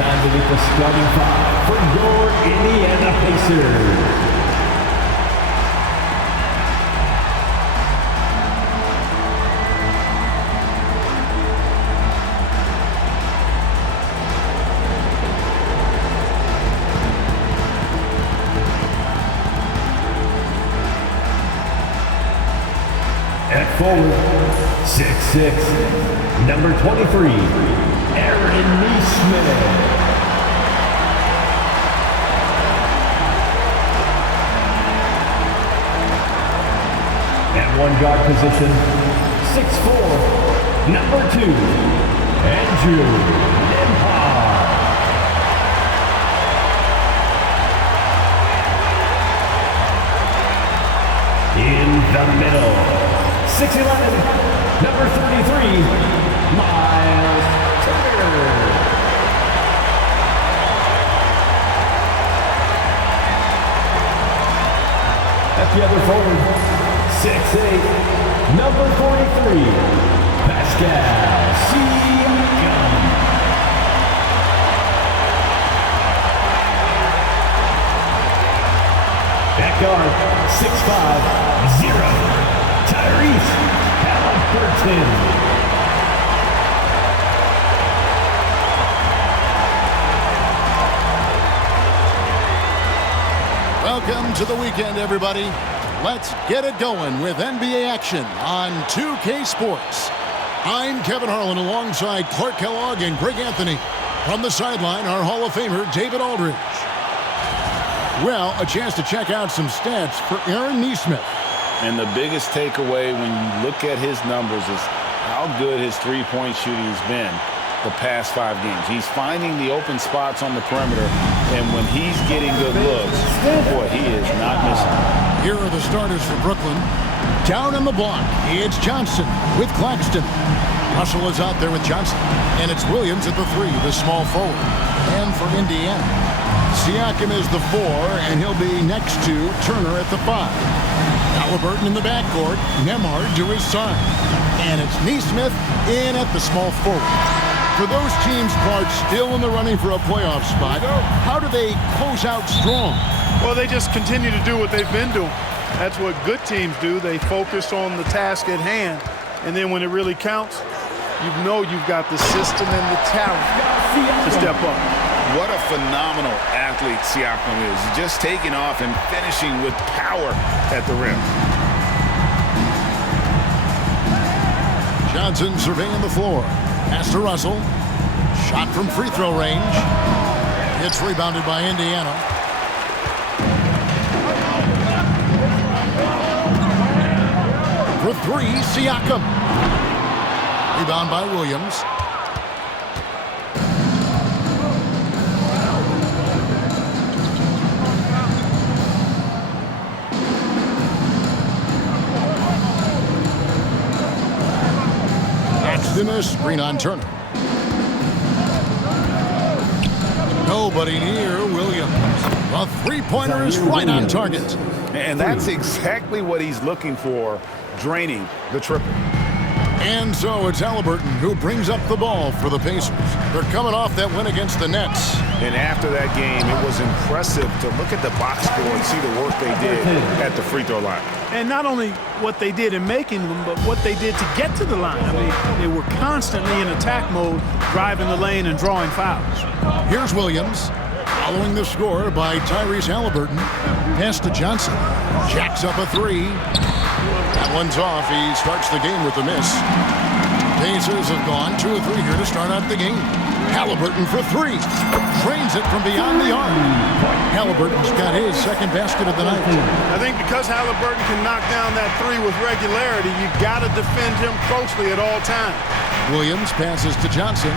time to meet the starting five for your Indiana Pacers. At forward, 6'6", number 23, Aaron Neesmith. At one guard position, 6'4", number 2, Andrew Nembhard. In the middle, 6'11", number 33, Miles Turner. At the other forward, 6'8", number 43, Pascal Siakam. At guard, 6'5", 0, Tyrese Haliburton. Welcome to the weekend, everybody. Let's get it going with NBA action on 2K Sports. I'm Kevin Harlan alongside Clark Kellogg and Greg Anthony. From the sideline, our Hall of Famer, David Aldridge. Well, a chance to check out some stats for Aaron Neesmith. And the biggest takeaway when you look at his numbers is how good his three-point shooting has been the past 5 games. He's finding the open spots on the perimeter, and when he's getting good looks, boy, he is not missing. Here are the starters for Brooklyn. Down on the block, it's Johnson with Claxton. Russell is out there with Johnson, and it's Williams at the 3, the small forward. And for Indiana, Siakam is the 4, and he'll be next to Turner at the 5. Haliburton in the backcourt, Nembhard to his side. And it's Neesmith in at the small forward. For those teams, Clark, still in the running for a playoff spot, how do they close out strong? Well, they just continue to do what they've been doing. That's what good teams do. They focus on the task at hand. And then when it really counts, you know you've got the system and the talent to step up. What a phenomenal athlete Siakam is. Just taking off and finishing with power at the rim. Johnson surveying the floor. Pass to Russell. Shot from free throw range. It's rebounded by Indiana. For 3, Siakam. Rebound by Williams. In a screen on Turner. Nobody near Williams. A three-pointer is right on target. And that's exactly what he's looking for, draining the triple. And so it's Haliburton who brings up the ball for the Pacers. They're coming off that win against the Nets. And after that game, it was impressive to look at the box score and see the work they did at the free throw line. And not only what they did in making them, but what they did to get to the line. I mean, they were constantly in attack mode, driving the lane and drawing fouls. Here's Williams, following the score by Tyrese Haliburton. Pass to Johnson. Jacks up a 3. That one's off. He starts the game with a miss. Pacers have gone 2 of 3 here to start out the game. Haliburton for 3. Trains it from beyond the arc. Haliburton's got his second basket of the night. I think because Haliburton can knock down that 3 with regularity, you've got to defend him closely at all times. Williams passes to Johnson.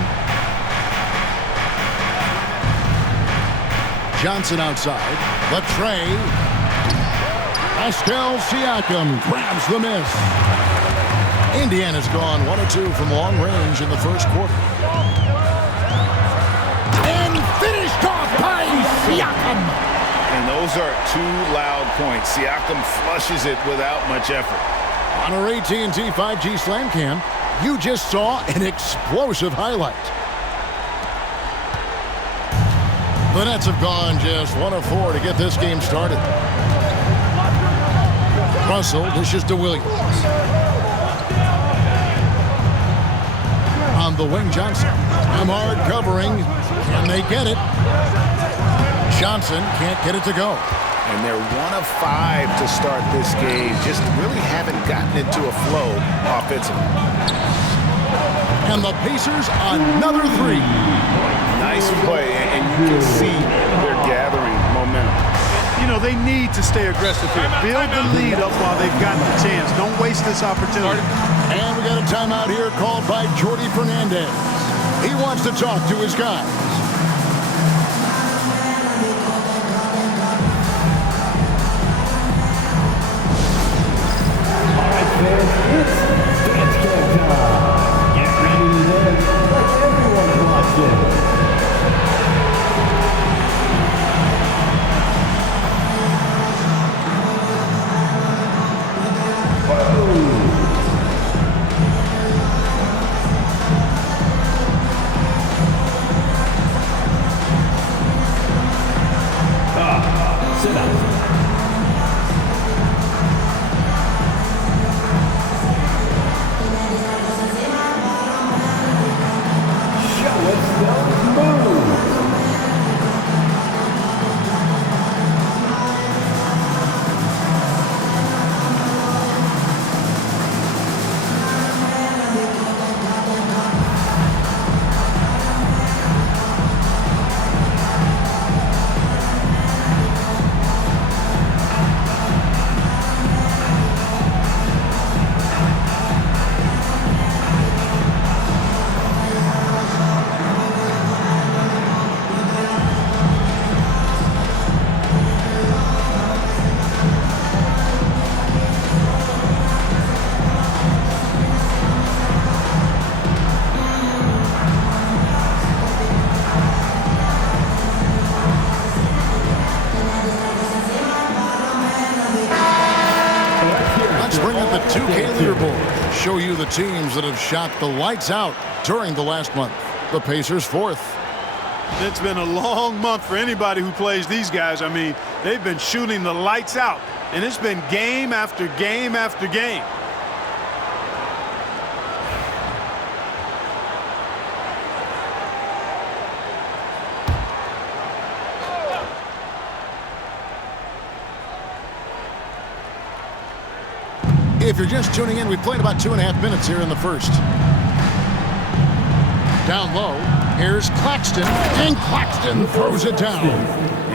Johnson outside. Latrey. Pascal Siakam grabs the miss. Indiana's gone 1 of 2 from long range in the first quarter. And finished off by Siakam. And those are 2 loud points. Siakam flushes it without much effort. On our AT&T 5G Slam Cam, you just saw an explosive highlight. The Nets have gone just 1 of 4 to get this game started. Russell dishes to Williams. On the wing, Johnson. Ahmad covering. Can they get it? Johnson can't get it to go. And they're 1 of 5 to start this game. Just really haven't gotten into a flow offensively. And the Pacers another 3. Nice play, and you can see they're gathering momentum. You know, they need to stay aggressive here. Build the lead up while they've got the chance. Don't waste this opportunity. And we got a timeout here called by Jordy Fernandez. He wants to talk to his guys. All right, fans, it's dance camp time. Get ready to dance like everyone is watching. Sit down. Show us those moves. Show you the teams that have shot the lights out during the last month. The Pacers 4th. It's been a long month for anybody who plays these guys. I mean, they've been shooting the lights out, and it's been game after game after game. If you're just tuning in, we've played about 2.5 minutes here in the first. Down low, here's Claxton, and Claxton throws it down.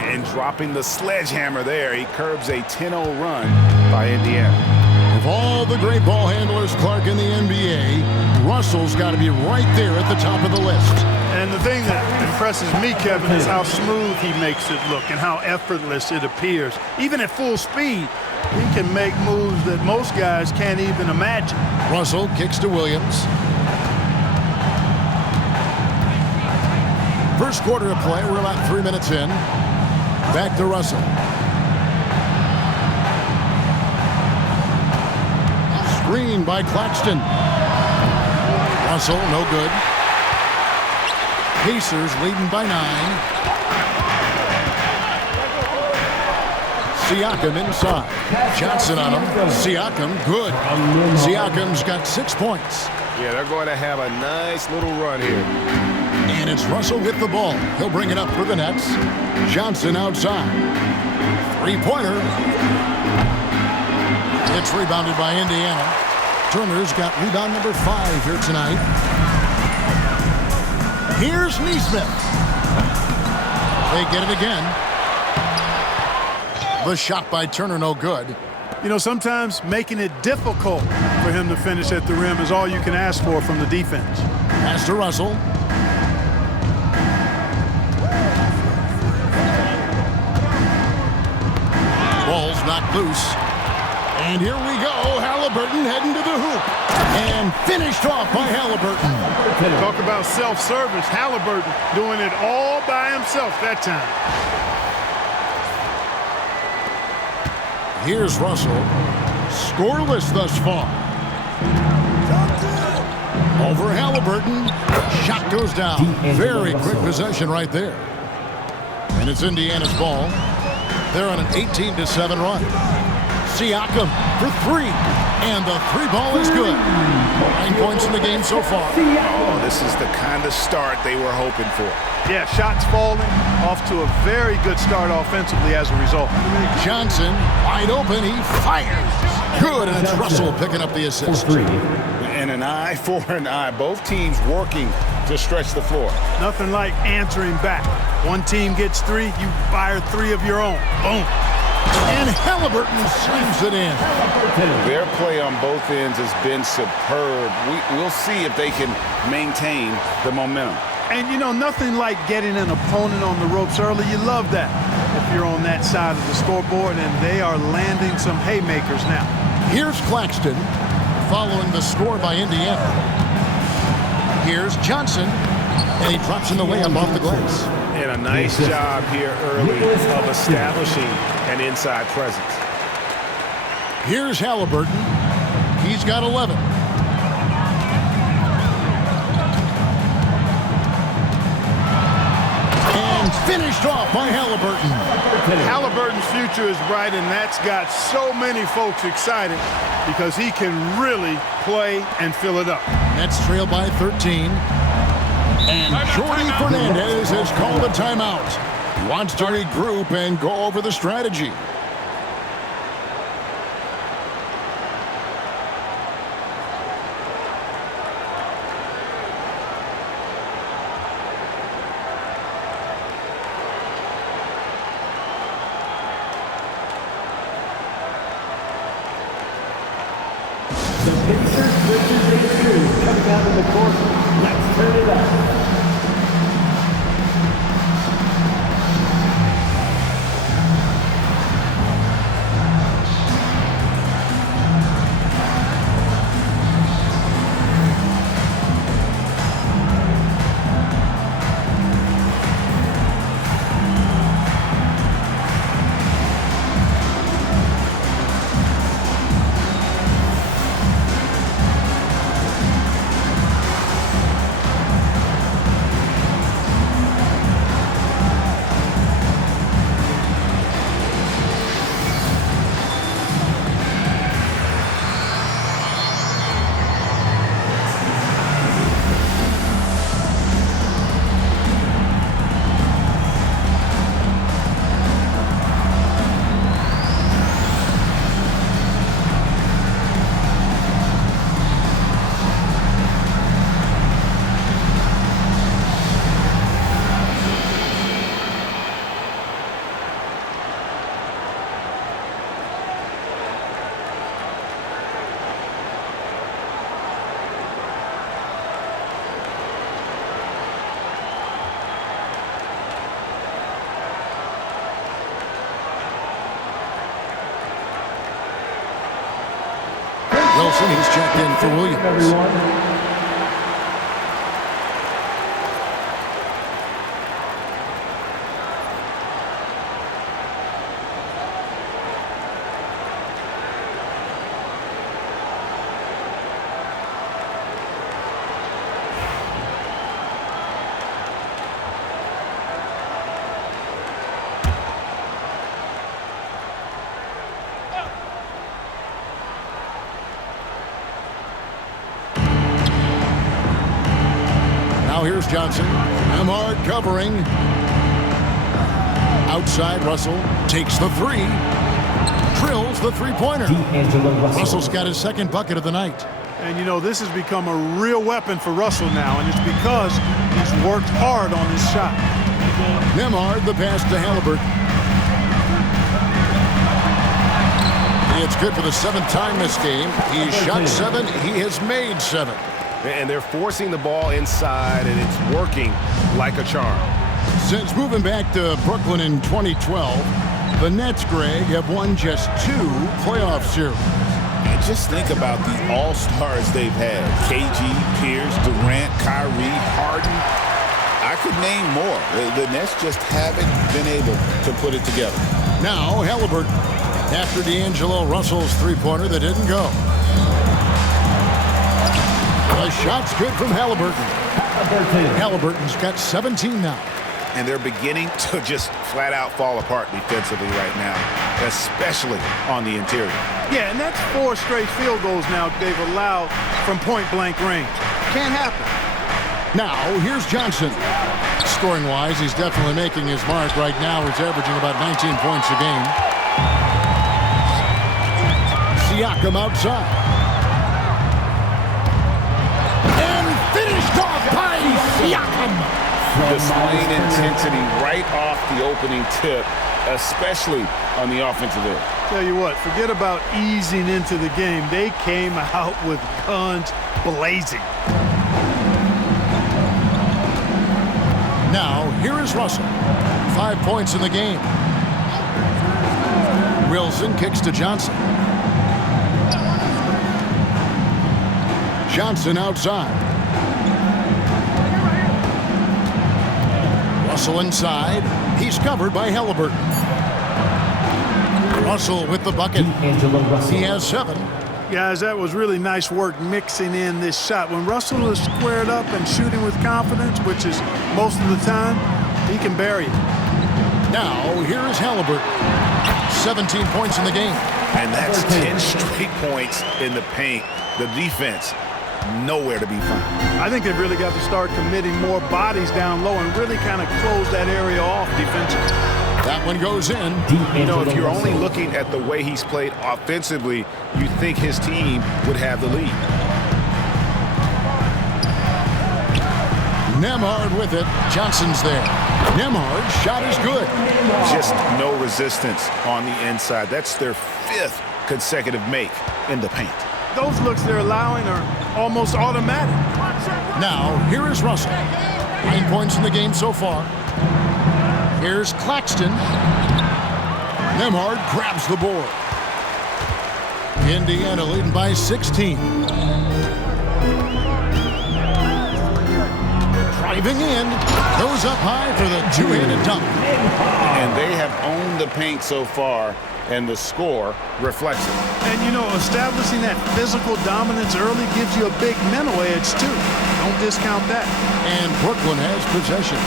And dropping the sledgehammer there, he curbs a 10-0 run by Indiana. Of all the great ball handlers, Clark, in the NBA, Russell's got to be right there at the top of the list. And the thing that impresses me, Kevin, is how smooth he makes it look and how effortless it appears. Even at full speed, he can make moves that most guys can't even imagine. Russell kicks to Williams. First quarter of play, we're about 3 minutes in. Back to Russell. Screen by Claxton. Russell, no good. Pacers leading by 9. Siakam inside. Johnson on him. Siakam, good. Siakam's got 6 points. Yeah, they're going to have a nice little run here. And it's Russell with the ball. He'll bring it up for the Nets. Johnson outside. Three-pointer. It's rebounded by Indiana. Turner's got rebound number 5 here tonight. Here's Neesmith. They get it again. The shot by Turner, no good. You know, sometimes making it difficult for him to finish at the rim is all you can ask for from the defense. Pass to Russell. Ball's knocked loose. And here we go. Haliburton heading to the hoop. And finished off by Haliburton. Talk about self-service. Haliburton doing it all by himself that time. Here's Russell. Scoreless thus far. Over Haliburton. Shot goes down. Very quick possession right there. And it's Indiana's ball. They're on an 18-7 run. Siakam for three. And the three ball is good. 9 points in the game so far. Oh, this is the kind of start they were hoping for. Yeah, shots falling, off to a very good start offensively as a result. Johnson, wide open, he fires. Good, and it's Russell picking up the assist. And an eye for an eye. Both teams working to stretch the floor. Nothing like answering back. One team gets three, you fire three of your own. Boom. And Haliburton slams it in. Their play on both ends has been superb. We'll see if they can maintain the momentum. And, you know, nothing like getting an opponent on the ropes early. You love that if you're on that side of the scoreboard, and they are landing some haymakers now. Here's Claxton following the score by Indiana. Here's Johnson, and he drops in the layup off the glass. And a nice job here early of establishing an inside presence. Here's Haliburton. He's got 11. And finished off by Haliburton. Haliburton's future is bright, and that's got so many folks excited because he can really play and fill it up. Nets trail by 13. And Jordy Fernandez has called a timeout. He wants to regroup and go over the strategy. The Pacers versus a two coming out of the court. Let's turn it up. Wilson, he's checked in for Williams. Now here's Johnson. Emard covering. Outside, Russell takes the three. Drills the three-pointer. Russell's got his second bucket of the night. And, you know, this has become a real weapon for Russell now, and it's because he's worked hard on his shot. Emard, the pass to Haliburton. It's good for the seventh time this game. He shot 7. He has made 7. And they're forcing the ball inside, and it's working like a charm. Since moving back to Brooklyn in 2012, the Nets, Greg, have won just 2 playoff series. And just think about the all-stars they've had. KG, Pierce, Durant, Kyrie, Harden. I could name more. The Nets just haven't been able to put it together. Now, Haliburton, after D'Angelo Russell's three-pointer that didn't go. The shot's good from Haliburton. Haliburton's got 17 now. and they're beginning to just flat out fall apart defensively right now, especially on the interior. Yeah, and that's 4 straight field goals now they've allowed from point-blank range. Can't happen. Now, here's Johnson. Scoring-wise, he's definitely making his mark right now. He's averaging about 19 points a game. Siakam outside. And finished off by Siakam. Displaying intensity right off the opening tip, especially on the offensive end. Tell you what, forget about easing into the game. They came out with guns blazing. Now, here is Russell. 5 points in the game. Wilson kicks to Johnson. Johnson outside. Russell inside. He's covered by Haliburton. Russell with the bucket. He has 7. Guys, that was really nice work mixing in this shot. When Russell is squared up and shooting with confidence, which is most of the time, he can bury it. Now, here is Haliburton. 17 points in the game. And that's 10 straight points in the paint. The defense, nowhere to be found. I think they've really got to start committing more bodies down low and really kind of close that area off defensively. That one goes in. You know, if you're only looking at the way he's played offensively, you think his team would have the lead. Nembhard with it. Johnson's there. Nembhard's shot is good. Just no resistance on the inside. That's their 5th consecutive make in the paint. Those looks they're allowing are almost automatic. Now, here is Russell. 9 points in the game so far. Here's Claxton. Nembhard grabs the board. Indiana leading by 16. Driving in. Goes up high for the 2-handed dunk. And they have owned the paint so far, and the score reflects it. And, you know, establishing that physical dominance early gives you a big mental edge, too. Don't discount that. And Brooklyn has possession.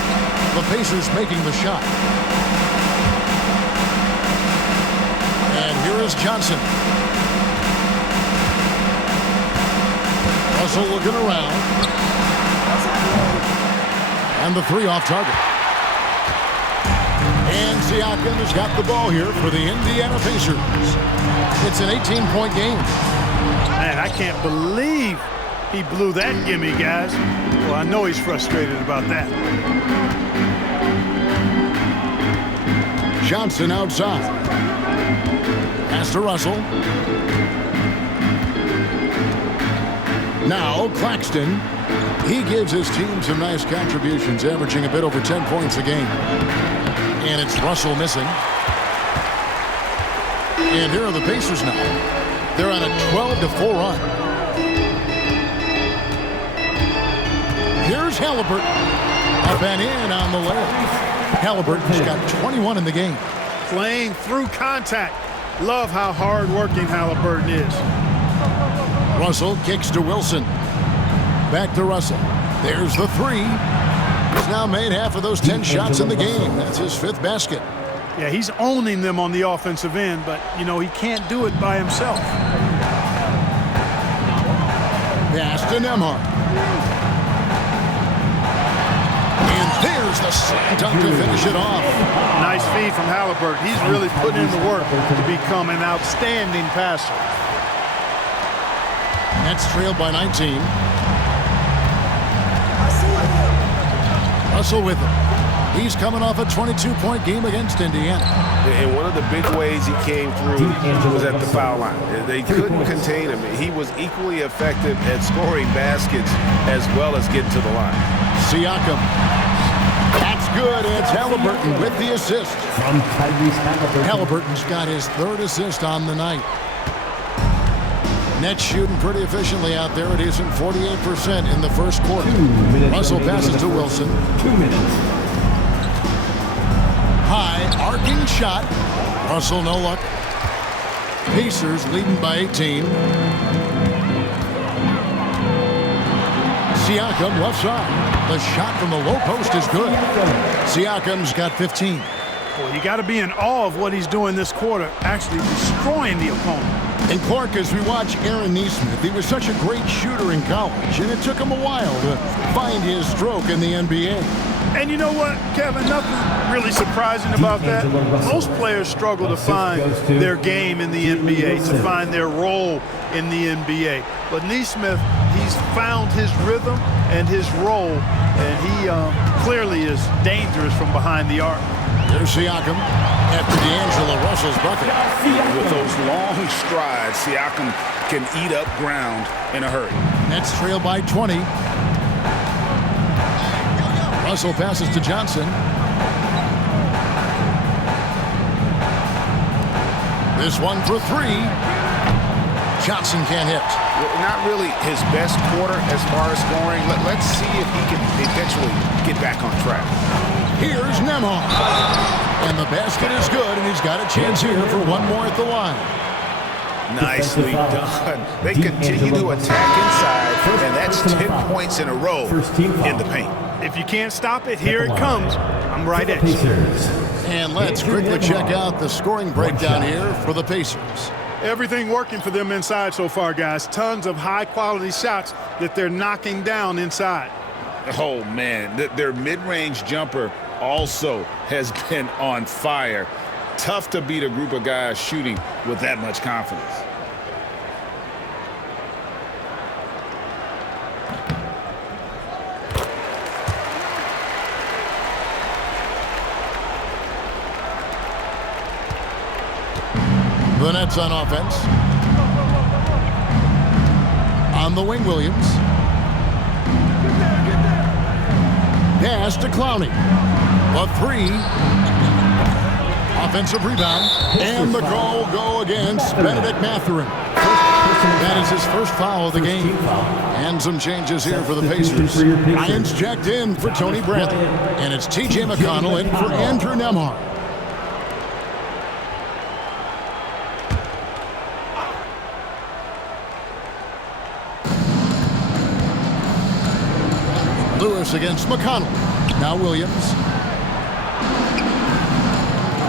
The Pacers making the shot. And here is Johnson. Russell looking around. And the 3 off target. And Siakam has got the ball here for the Indiana Pacers. It's an 18-point game. Man, I can't believe he blew that gimme, guys. Well, I know he's frustrated about that. Johnson outside. Pass to Russell. Now Claxton. He gives his team some nice contributions, averaging a bit over 10 points a game. And it's Russell missing. And here are the Pacers now. They're on a 12-4 run. Here's Haliburton. Up and in on the layup. Haliburton's got 21 in the game. Playing through contact. Love how hard-working Haliburton is. Russell kicks to Wilson. Back to Russell. There's the 3. He's now made half of those 10 shots in the game. That's his 5th basket. Yeah, he's owning them on the offensive end, but, you know, he can't do it by himself. Pass to Nembhard. And there's the slam dunk to finish it off. Nice feed from Haliburton. He's really putting in the work to become an outstanding passer. Nets trailed by 19. Russell with it. He's coming off a 22-point game against Indiana. And one of the big ways he came through was at the foul line. They couldn't contain him. He was equally effective at scoring baskets as well as getting to the line. Siakam. That's good. It's Haliburton with the assist. From Tyrese Haliburton. Haliburton's got his 3rd assist on the night. Nets shooting pretty efficiently out there. It is in 48% in the first quarter. Russell passes to Wilson. 2 minutes. High arcing shot. Russell no luck. Pacers leading by 18. Siakam left side. The shot from the low post is good. Siakam's got 15. Boy, you got to be in awe of what he's doing this quarter, actually destroying the opponent. And Clark, as we watch Aaron Nesmith, he was such a great shooter in college, and it took him a while to find his stroke in the NBA. And you know what, Kevin, nothing really surprising about that. Most players struggle to find their game in the NBA, to find their role in the NBA. But Nesmith, he's found his rhythm and his role, and he clearly is dangerous from behind the arc. There's Siakam after D'Angelo Russell's bucket. With those long strides, Siakam can eat up ground in a hurry. Nets trail by 20. Russell passes to Johnson. This one for three. Johnson can't hit. Not really his best quarter as far as scoring. Let's see if he can eventually get back on track. Here's Nembhard. And the basket is good, and he's got a chance here for one more at the line. Nicely done. They continue to attack inside, and that's 10 points in a row in the paint. If you can't stop it, here it comes. I'm right at you. And let's quickly check out the scoring breakdown here for the Pacers. Everything working for them inside so far, guys. Tons of high-quality shots that they're knocking down inside. Oh, man. Their mid-range jumper also has been on fire. Tough to beat a group of guys shooting with that much confidence. The Nets on offense. On the wing, Williams. Pass to Clowney. A three. Offensive rebound. And the goal go against Benedict Mathurin. That is his first foul of the game. And some changes here for the Pacers. Ryan's checked in for Tony Bradley. And it's T.J. McConnell in for Andrew Nembhard. Lewis against McConnell. Now Williams.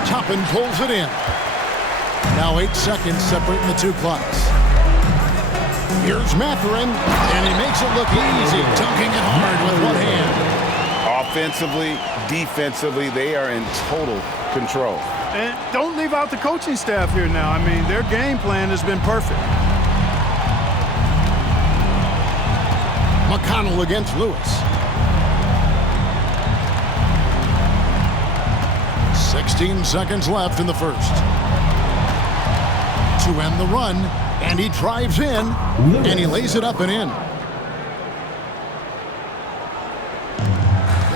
Toppin pulls it in. Now 8 seconds separating the two clocks. Here's Mathurin, and he makes it look easy, dunking it hard with one hand. Offensively, defensively, they are in total control. And don't leave out the coaching staff here now. I mean, their game plan has been perfect. McConnell against Lewis. 16 seconds left in the first. To end the run, and he drives in, and he lays it up and in.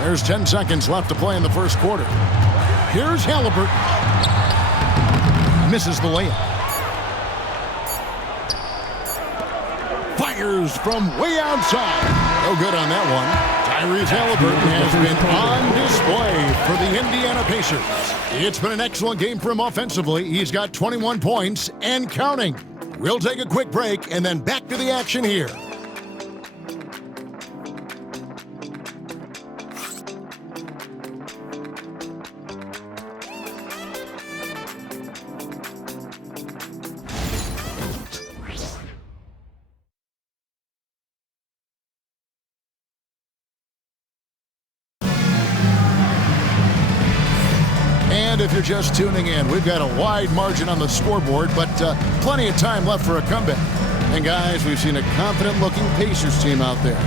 There's 10 seconds left to play in the first quarter. Here's Haliburton. Misses the layup. Fires from way outside. No good on that one. Tyrese Haliburton has been on display for the Indiana Pacers. It's been an excellent game for him offensively. He's got 21 points and counting. We'll take a quick break and then back to the action here. And if you're just tuning in, we've got a wide margin on the scoreboard, but plenty of time left for a comeback. And guys, we've seen a confident-looking Pacers team out there.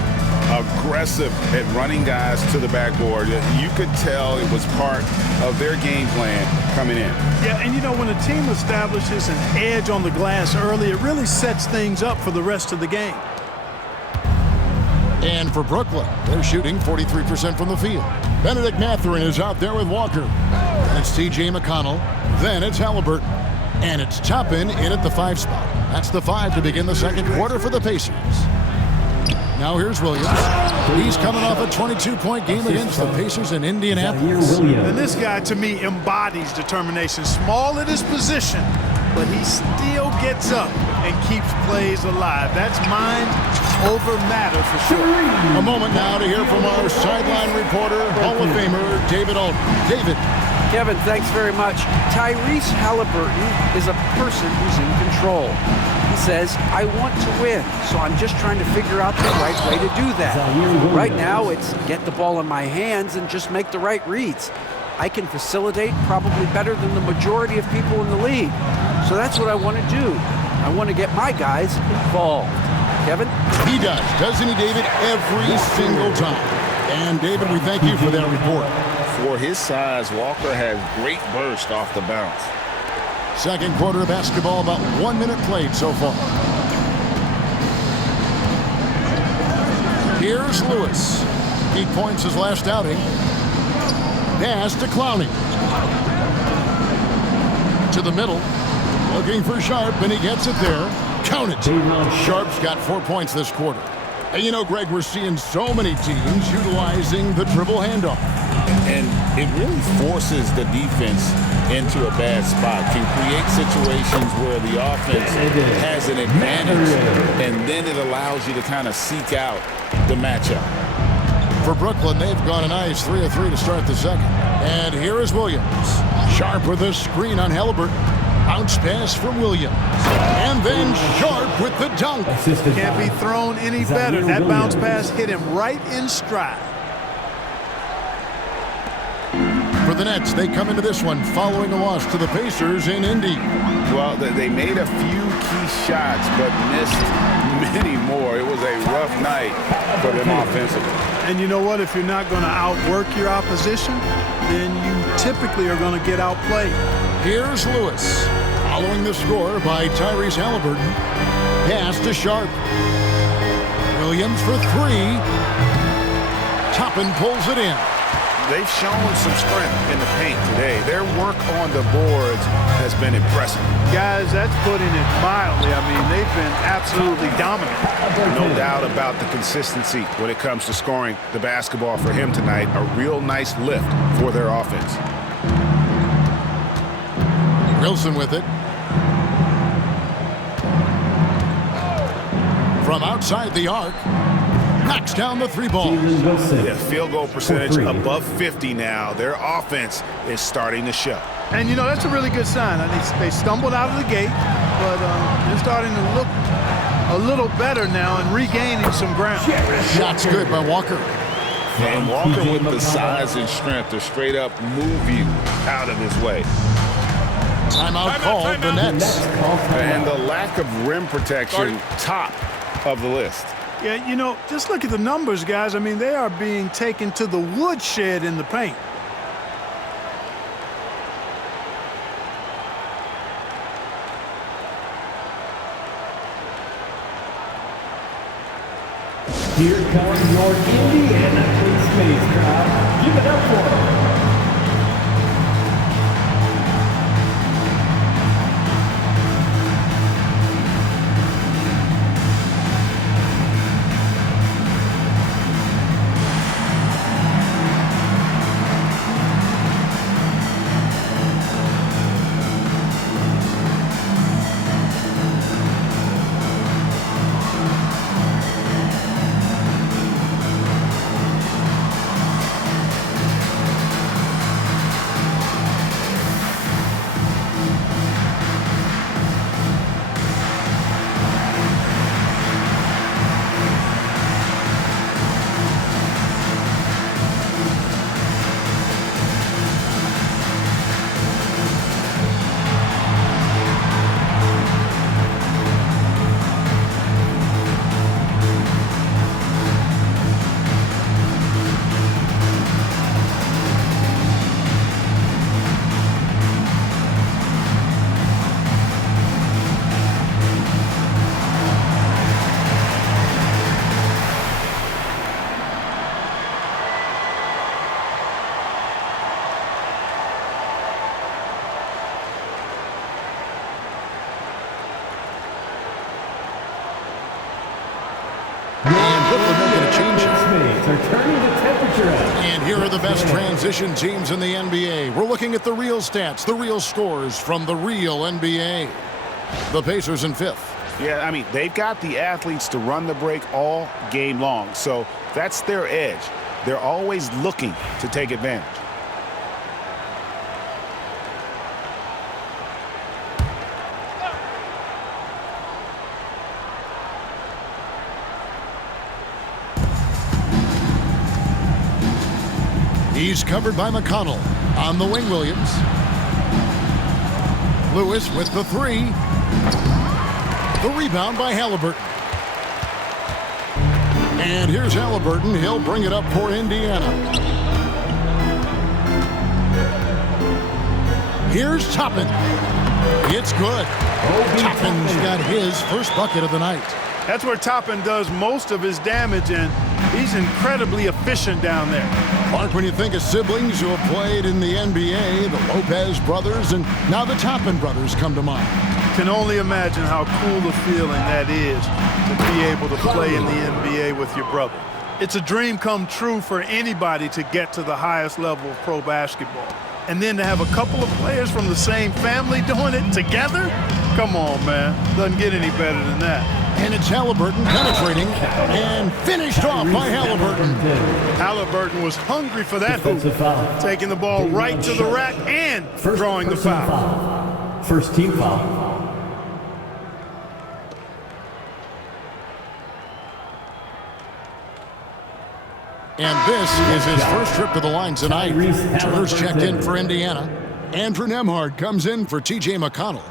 Aggressive at running guys to the backboard. You could tell it was part of their game plan coming in. Yeah, and you know, when a team establishes an edge on the glass early, it really sets things up for the rest of the game. And for Brooklyn, they're shooting 43% from the field. Benedict Mathurin is out there with Walker. And it's T.J. McConnell. Then it's Haliburton. And it's Toppin in at the 5 spot. That's the 5 to begin the second quarter for the Pacers. Now here's Williams. He's coming off a 22-point game against the Pacers in Indianapolis. And this guy, to me, embodies determination. Small at his position, but he still gets up and keeps plays alive. That's mind over matter for sure. A moment now to hear from our sideline reporter, Hall of Famer David Alton. David. Kevin, thanks very much. Tyrese Haliburton is a person who's in control. He says, I want to win, so I'm just trying to figure out the right way to do that. Right now, it's get the ball in my hands and just make the right reads. I can facilitate probably better than the majority of people in the league. So that's what I want to do. I want to get my guys involved. Kevin? He does, doesn't he, David? Every single time. And, David, we thank you for that report. For his size, Walker has great burst off the bounce. Second quarter of basketball, about 1 minute played so far. Here's Lewis. 8 points his last outing. Pass to Clowney. To the middle. Looking for Sharp, and he gets it there. Count it. Sharp's got 4 points this quarter. And you know, Greg, we're seeing so many teams utilizing the dribble handoff. And it really forces the defense into a bad spot, can create situations where the offense has an advantage, and then it allows you to kind of seek out the matchup. For Brooklyn, they've got a nice 3 of 3 to start the second. And here is Williams. Sharp with a screen on Haliburton. Bounce pass from Williams. And then Sharp with the dunk. Can't be thrown any better. That bounce pass hit him right in stride. For the Nets, they come into this one following a loss to the Pacers in Indy. Well, they made a few key shots, but missed many more. It was a rough night for them offensively. And you know what? If you're not going to outwork your opposition, then you typically are going to get outplayed. Here's Lewis. Following the score by Tyrese Haliburton. Pass to Sharp. Williams for 3. Toppin pulls it in. They've shown some strength in the paint today. Their work on the boards has been impressive. Guys, that's putting it mildly. I mean, they've been absolutely dominant. No doubt about the consistency when it comes to scoring the basketball for him tonight. A real nice lift for their offense. Wilson with it. From outside the arc. Knocks down the 3 ball. Yeah, field goal percentage above 50 now. Their offense is starting to show. And, you know, that's a really good sign. I mean, they stumbled out of the gate, but they're starting to look a little better now and regaining some ground. Shot's good by Walker. And Walker with the size and strength to straight up move you out of his way. Timeout called the Nets. And the lack of rim protection, top of the list. Yeah, you know, just look at the numbers, guys. I mean, they are being taken to the woodshed in the paint. Here comes your Indianapolis Space crowd. Give it up for them. Brooklyn making a change here. Mates are turning the temperature up. And here are the best transition teams in the NBA. We're looking at the real stats, the real scores from the real NBA. The Pacers in fifth. Yeah, I mean, they've got the athletes to run the break all game long. So that's their edge. They're always looking to take advantage. He's covered by McConnell. On the wing, Williams. Lewis with the three. The rebound by Haliburton. And here's Haliburton. He'll bring it up for Indiana. Here's Toppin. It's good. Toppin's got his first bucket of the night. That's where Toppin does most of his damage, and he's incredibly efficient down there. Mark, when you think of siblings who have played in the NBA, the Lopez brothers, and now the Toppin brothers come to mind. Can only imagine how cool a feeling that is to be able to play in the NBA with your brother. It's a dream come true for anybody to get to the highest level of pro basketball. And then to have a couple of players from the same family doing it together? Come on, man. Doesn't get any better than that. And it's Haliburton penetrating and finished off by Haliburton. Haliburton was hungry for that hoop, taking the ball right to the rack and drawing the foul. First team foul. And this is his first trip to the line tonight. Turner's checked in for Indiana. Andrew Nembhard comes in for T.J. McConnell.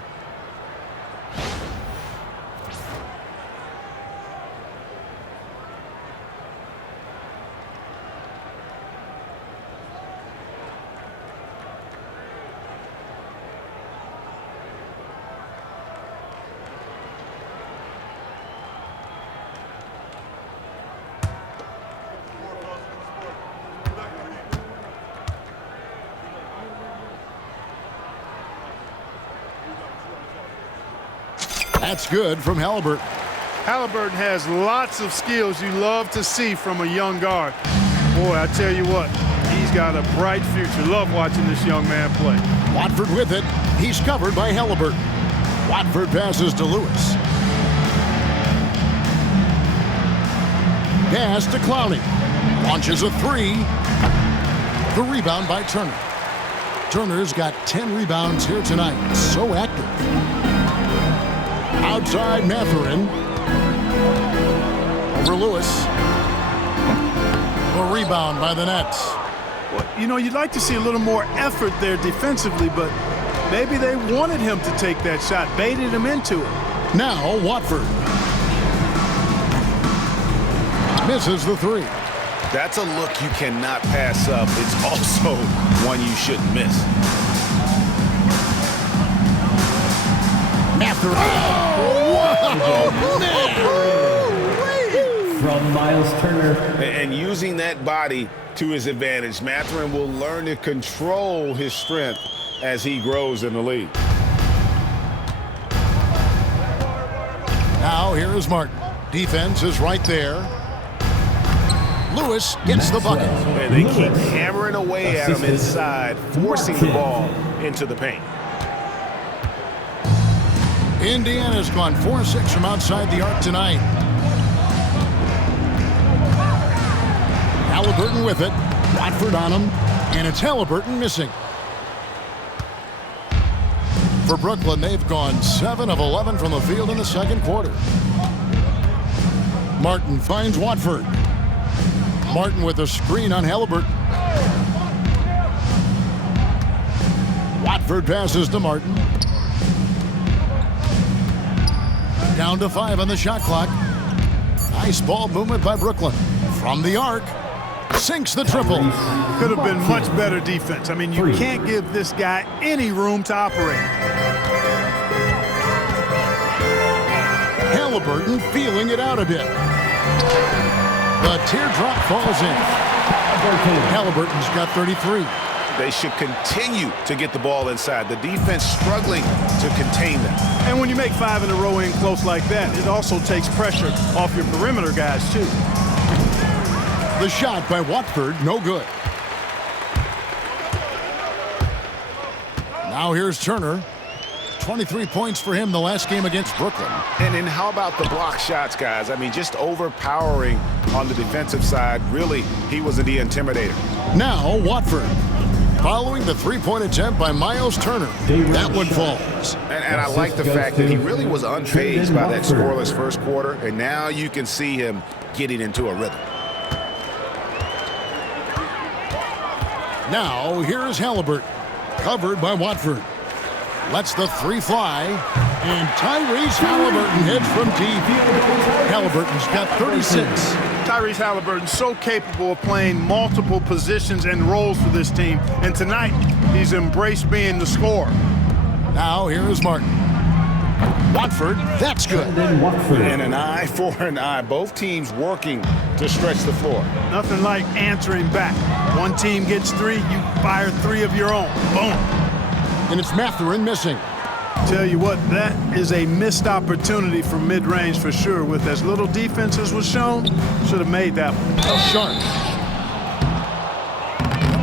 That's good from Haliburton. Haliburton has lots of skills you love to see from a young guard. Boy, I tell you what, he's got a bright future. Love watching this young man play. Watford with it. He's covered by Haliburton. Watford passes to Lewis. Pass to Clowney. Launches a three. The rebound by Turner. Turner's got 10 rebounds here tonight. So active. Outside Mathurin. Over Lewis. A rebound by the Nets. Well, you know, you'd like to see a little more effort there defensively, but maybe they wanted him to take that shot, baited him into it. Now Watford. Misses the three. That's a look you cannot pass up. It's also one you shouldn't miss. Mathurin. From Miles Turner. And using that body to his advantage, Mathurin will learn to control his strength as he grows in the league. Now here is Martin. Defense is right there. Lewis gets the bucket. And they keep hammering away at him inside, forcing the ball into the paint. Indiana's gone 4-6 from outside the arc tonight. Haliburton with it. Watford on him. And it's Haliburton missing. For Brooklyn, they've gone 7 of 11 from the field in the second quarter. Martin finds Watford. Martin with a screen on Haliburton. Watford passes to Martin. Down to 5 on the shot clock. Nice ball movement by Brooklyn. From the arc. Sinks the triple. Could have been much better defense. I mean, you can't give this guy any room to operate. Haliburton feeling it out a bit. The teardrop falls in. Haliburton's got 33. They should continue to get the ball inside. The defense struggling to contain them. And when you make 5 in a row in close like that, it also takes pressure off your perimeter guys, too. The shot by Watford, no good. Now here's Turner. 23 points for him the last game against Brooklyn. And then how about the block shots, guys? I mean, just overpowering on the defensive side. Really, he was the intimidator. Now Watford. Following the three-point attempt by Miles Turner. That one falls. And I like the fact that he really was unfazed by that scoreless first quarter. And now you can see him getting into a rhythm. Now here's Haliburton. Covered by Watford. Lets the three fly, and Tyrese Haliburton hits from deep. Haliburton's got 36. Tyrese Haliburton so capable of playing multiple positions and roles for this team, and tonight he's embraced being the scorer. Now here is Martin. Watford, that's good. And an eye for an eye. Both teams working to stretch the floor. Nothing like answering back. One team gets three, you fire three of your own. Boom. And it's Mathurin missing. Tell you what, that is a missed opportunity from mid-range for sure. With as little defense as was shown, should have made that one. Sharp.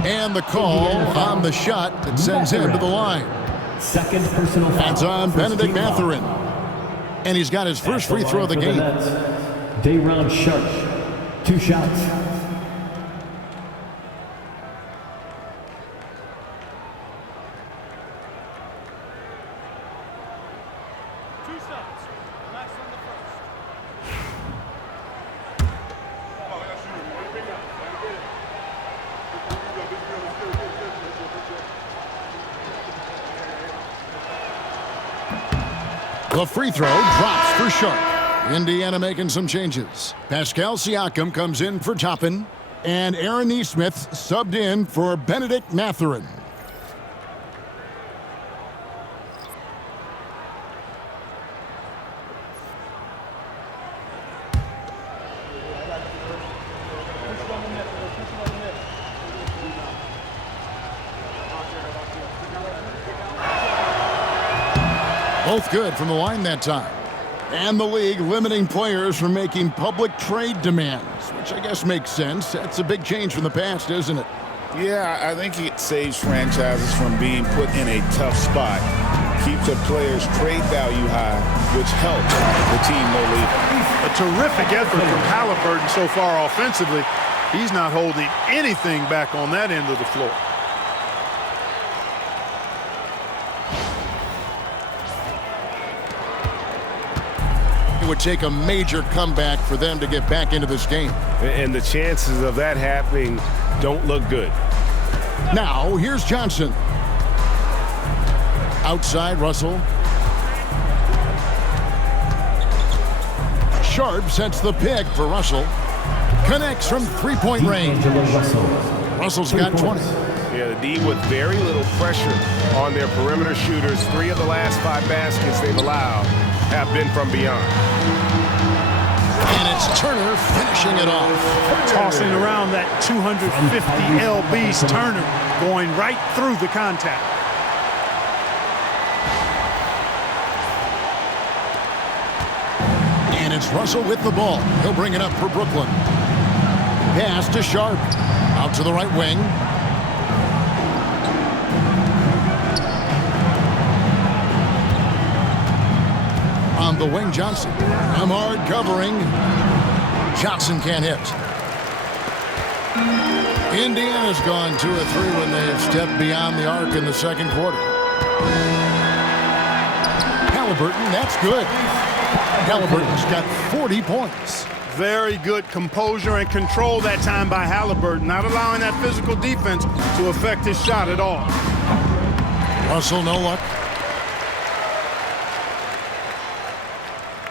And the call on the shot that sends him to the line. Second personal foul. That's on Benedict Mathurin. And he's got his first free throw of the game. Day'Ron Sharp. 2 shots. The free throw drops for Sharp. Indiana making some changes. Pascal Siakam comes in for Toppin, and Aaron Nesmith subbed in for Benedict Mathurin. Both good from the line that time. And the league limiting players from making public trade demands, which I guess makes sense. That's a big change from the past, isn't it? Yeah, I think it saves franchises from being put in a tough spot. Keeps a player's trade value high, which helps the team no leader. A terrific effort from Haliburton so far offensively. He's not holding anything back on that end of the floor. It would take a major comeback for them to get back into this game. And the chances of that happening don't look good. Now, here's Johnson. Outside, Russell. Sharp sets the pick for Russell. Connects from three-point range. Russell's got 20. Yeah, the D with very little pressure on their perimeter shooters. 3 of the last 5 baskets they've allowed have been from beyond. And it's Turner finishing it off. Tossing around that 250 lbs. Turner going right through the contact. And it's Russell with the ball. He'll bring it up for Brooklyn. Pass to Sharp. Out to the right wing. On the wing, Johnson. Ahmad covering. Johnson can't hit. Indiana's gone 2 of 3 when they've stepped beyond the arc in the second quarter. Haliburton, that's good. Haliburton's got 40 points. Very good composure and control that time by Haliburton, not allowing that physical defense to affect his shot at all. Russell, no luck.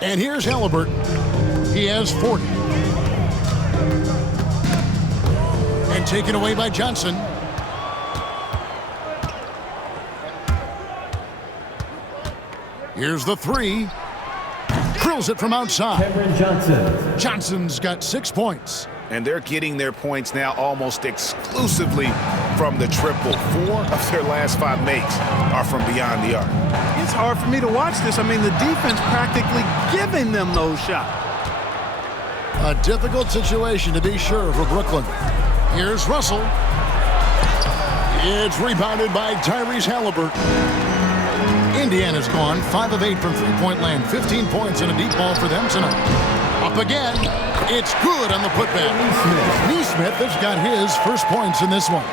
And here's Haliburton. He has 40. And taken away by Johnson. Here's the 3. Drills it from outside. Cameron Johnson. Johnson's got 6 points. And they're getting their points now almost exclusively from the triple. 4 of their last 5 makes are from beyond the arc. It's hard for me to watch this. I mean, the defense practically giving them those shots. A difficult situation to be sure for Brooklyn. Here's Russell. It's rebounded by Tyrese Haliburton. Indiana's gone 5 of 8 from three-point land. 15 points and a deep ball for them tonight. Up again. It's good on the putback. Neesmith has got his first points in this one.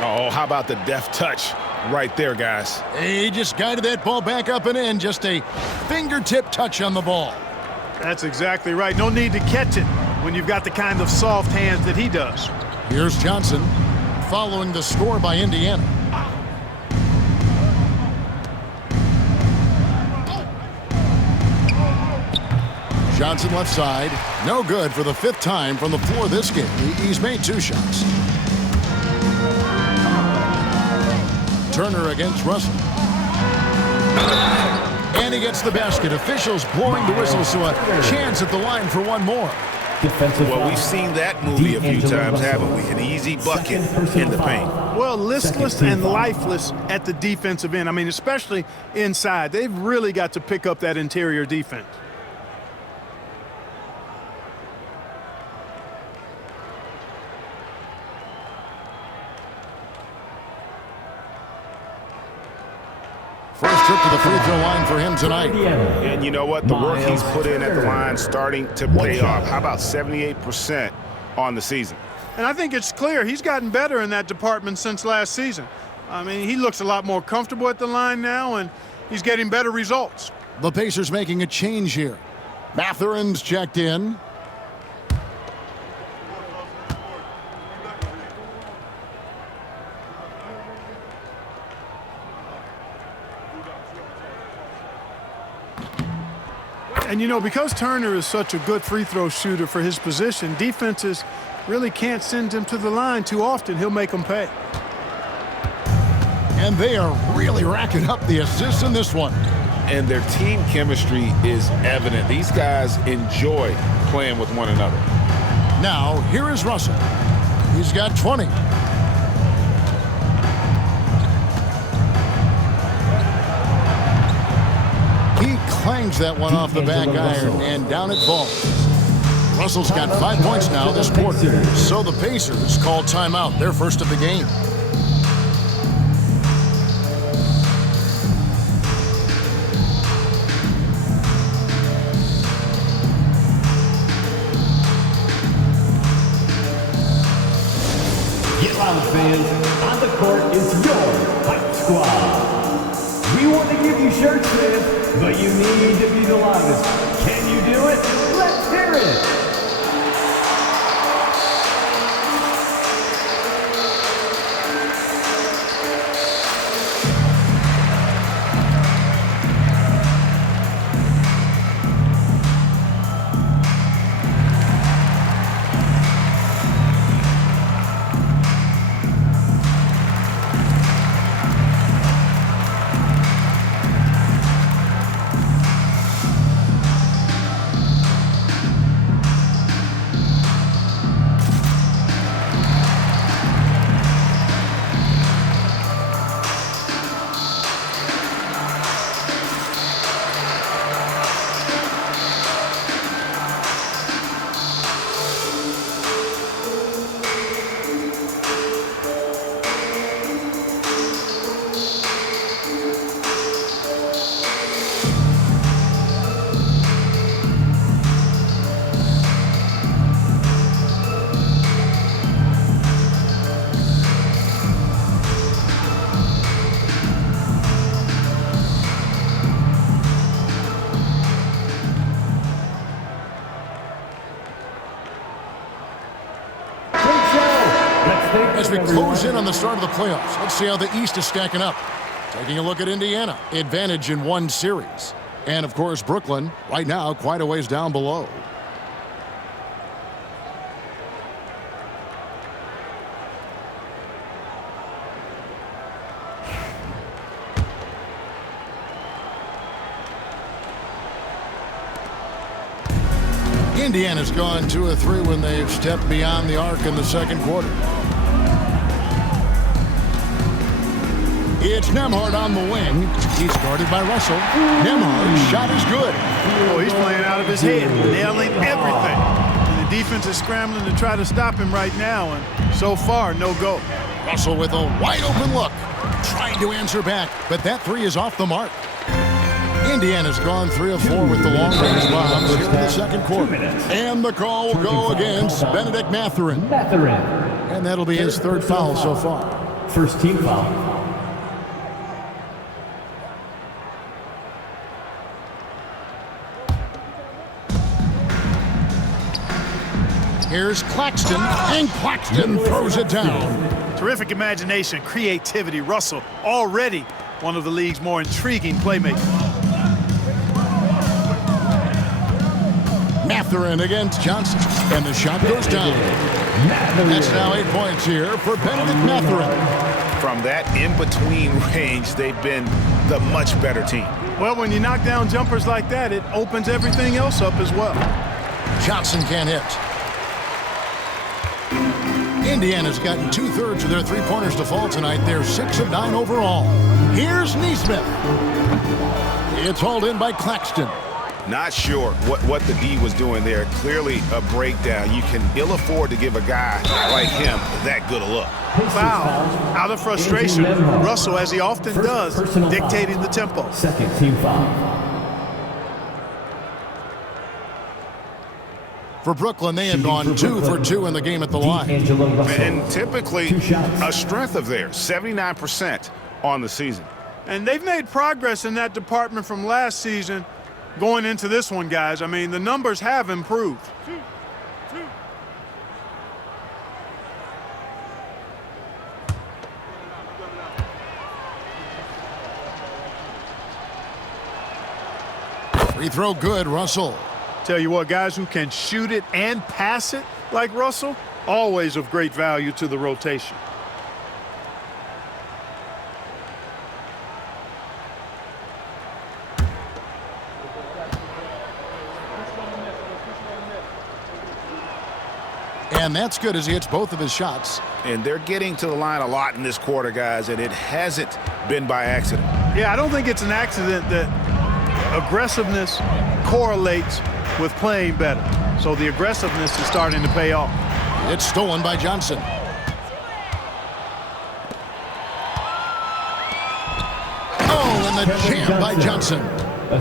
Oh, how about the deft touch right there, guys? He just guided that ball back up and in. Just a fingertip touch on the ball. That's exactly right. No need to catch it when you've got the kind of soft hands that he does. Here's Johnson following the score by Indiana. Johnson left side. No good for the 5th time from the floor this game. He's made 2 shots. Turner against Russell. And he gets the basket. Officials blowing the whistle, so a chance at the line for one more. Well, we've seen that movie a few times, haven't we? An easy bucket in the paint. Well, listless and lifeless at the defensive end. I mean, especially inside. They've really got to pick up that interior defense. First trip to the free throw line for him tonight. And you know what? The work he's put in at the line starting to pay off. How about 78% on the season? And I think it's clear he's gotten better in that department since last season. I mean, he looks a lot more comfortable at the line now, and he's getting better results. The Pacers making a change here. Matherin's checked in. And, you know, because Turner is such a good free throw shooter for his position, defenses really can't send him to the line too often. He'll make them pay. And they are really racking up the assists in this one. And their team chemistry is evident. These guys enjoy playing with one another. Now, here is Russell. He's got 20. He clangs that one off the back iron, and down it falls. Russell's got 5 points now this quarter. So the Pacers call timeout, their first of the game. Get loud, fans. On the court is your Hype Squad. We want to give you shirts, fans, but you need to be the loudest. Can you do it? Let's hear it! As we close in on the start of the playoffs, let's see how the East is stacking up. Taking a look at Indiana, advantage in 1 series. And, of course, Brooklyn, right now, quite a ways down below. Indiana's gone 2 of 3 when they've stepped beyond the arc in the second quarter. It's Nembhard on the wing. He's guarded by Russell. Nembhard's shot is good. Oh, he's playing out of his head, nailing everything. defense is scrambling to try to stop him right now, and so far, no go. Russell with a wide open look, trying to answer back, but that three is off the mark. Indiana's gone 3 of 4 with the long-range bombs here in the second quarter. And the call will go against Benedict Mathurin. And that'll be his third foul so far. First team foul. Here's Claxton, and Claxton throws it down. Terrific imagination, creativity. Russell already one of the league's more intriguing playmakers. Mathurin against Johnson, and the shot goes down. That's now 8 points here for Benedict Mathurin. From that in-between range, they've been the much better team. Well, when you knock down jumpers like that, it opens everything else up as well. Johnson can't hit. Indiana's gotten 2/3 of their three-pointers to fall tonight. They're 6 of 9 overall. Here's Neesmith. It's hauled in by Claxton. Not sure what the D was doing there. Clearly a breakdown. You can ill afford to give a guy like him that good a look. Foul. Out of frustration, Russell, as he often does, dictating the tempo. Second team foul. For Brooklyn, they have gone 2 for 2 in the game at the line. And typically a strength of theirs, 79% on the season. And they've made progress in that department from last season going into this one, guys. I mean, the numbers have improved. Free throw good, Russell. Tell you what, guys who can shoot it and pass it like Russell, always of great value to the rotation. And that's good as he hits both of his shots. And they're getting to the line a lot in this quarter, guys, and it hasn't been by accident. Yeah, I don't think it's an accident that aggressiveness correlates with playing better. So the aggressiveness is starting to pay off. It's stolen by Johnson. Oh, and the jam by Johnson.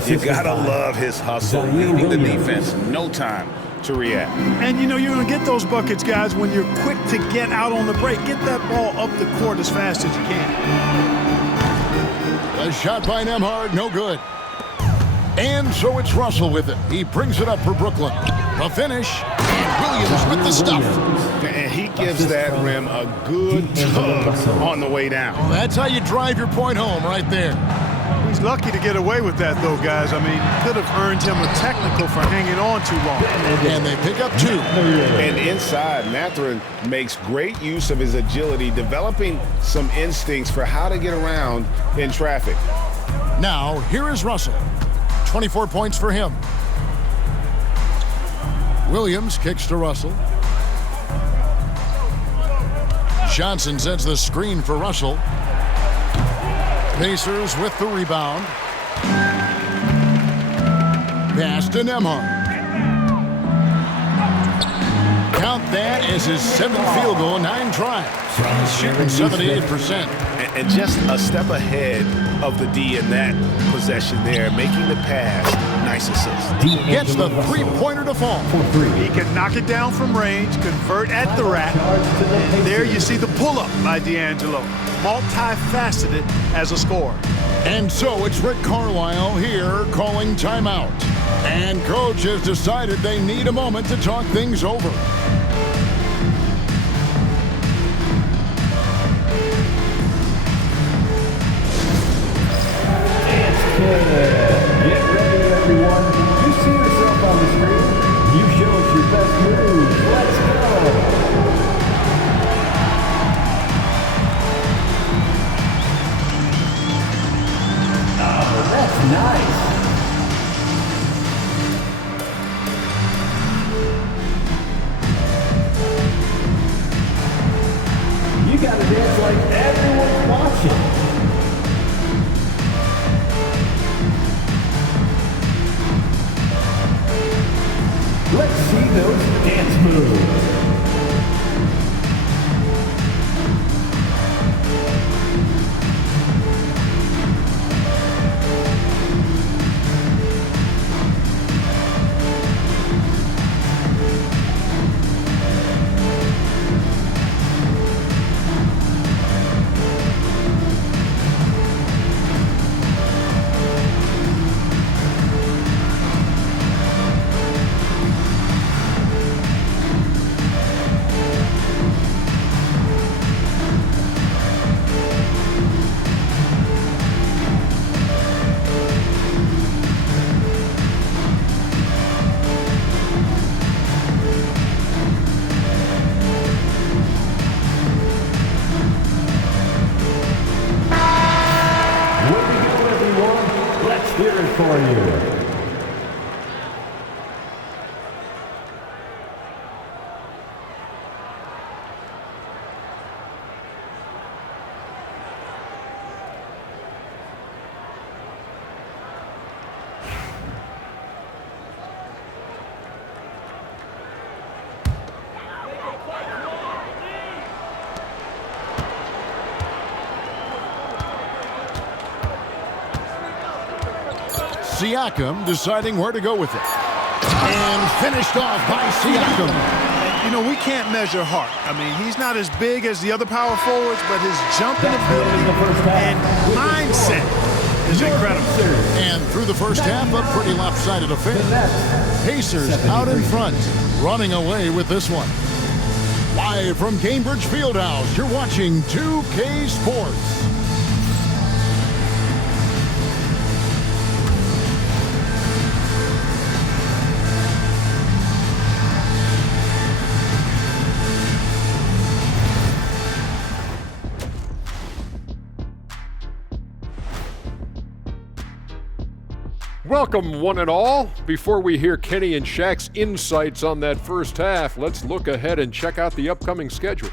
You gotta love his hustle, leading the defense, no time to react. And you know you're gonna get those buckets, guys, when you're quick to get out on the break. Get that ball up the court as fast as you can. A shot by Nembhard, no good. And so it's Russell with it. He brings it up for Brooklyn. The finish, and Williams with the stuff. And he gives that rim a good tug on the way down. Well, that's how you drive your point home right there. He's lucky to get away with that, though, guys. I mean, could have earned him a technical for hanging on too long. And they pick up 2. And inside, Mathurin makes great use of his agility, developing some instincts for how to get around in traffic. Now, here is Russell. 24 points for him. Williams kicks to Russell. Johnson sends the screen for Russell. Pacers with the rebound. Pass to Nembhard. Count that as his 7th field goal, 9 tries. Shooting 78%. And just a step ahead of the D in that possession there, making the pass. Nice assist. Gets the three-pointer to fall. He can knock it down from range, convert at the rack. And there you see the pull-up by D'Angelo. Multifaceted as a scorer. And so it's Rick Carlisle here calling timeout. And coach has decided they need a moment to talk things over. Get ready, everyone. You see yourself on the screen. You show us your best moves. Let's go. Oh, that's nice. You gotta dance like everyone's watching. move. Here for you. Siakam deciding where to go with it. And finished off by Siakam. You know, we can't measure heart. I mean, he's not as big as the other power forwards, but his jumping ability and mindset is incredible. And through the first half, a pretty lopsided affair. Pacers out in front, running away with this one. Live from Gainbridge Fieldhouse, you're watching 2K Sports. Welcome, one and all. Before we hear Kenny and Shaq's insights on that first half, let's look ahead and check out the upcoming schedule.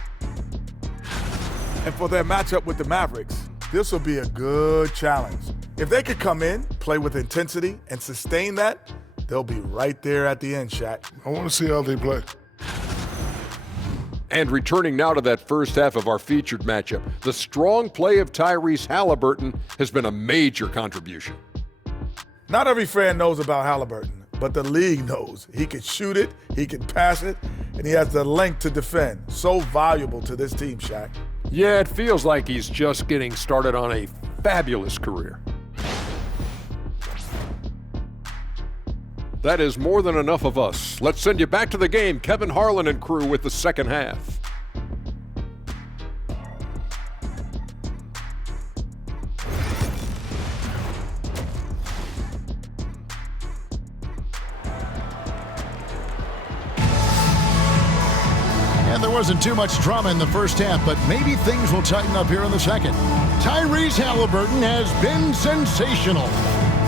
And for their matchup with the Mavericks, this will be a good challenge. If they could come in, play with intensity, and sustain that, they'll be right there at the end, Shaq. I want to see how they play. And returning now to that first half of our featured matchup, the strong play of Tyrese Haliburton has been a major contribution. Not every fan knows about Haliburton, but the league knows. He can shoot it, he can pass it, and he has the length to defend. So valuable to this team, Shaq. Yeah, it feels like he's just getting started on a fabulous career. That is more than enough of us. Let's send you back to the game, Kevin Harlan and crew with the second half. There wasn't too much drama in the first half, but maybe things will tighten up here in the second. Tyrese Haliburton has been sensational.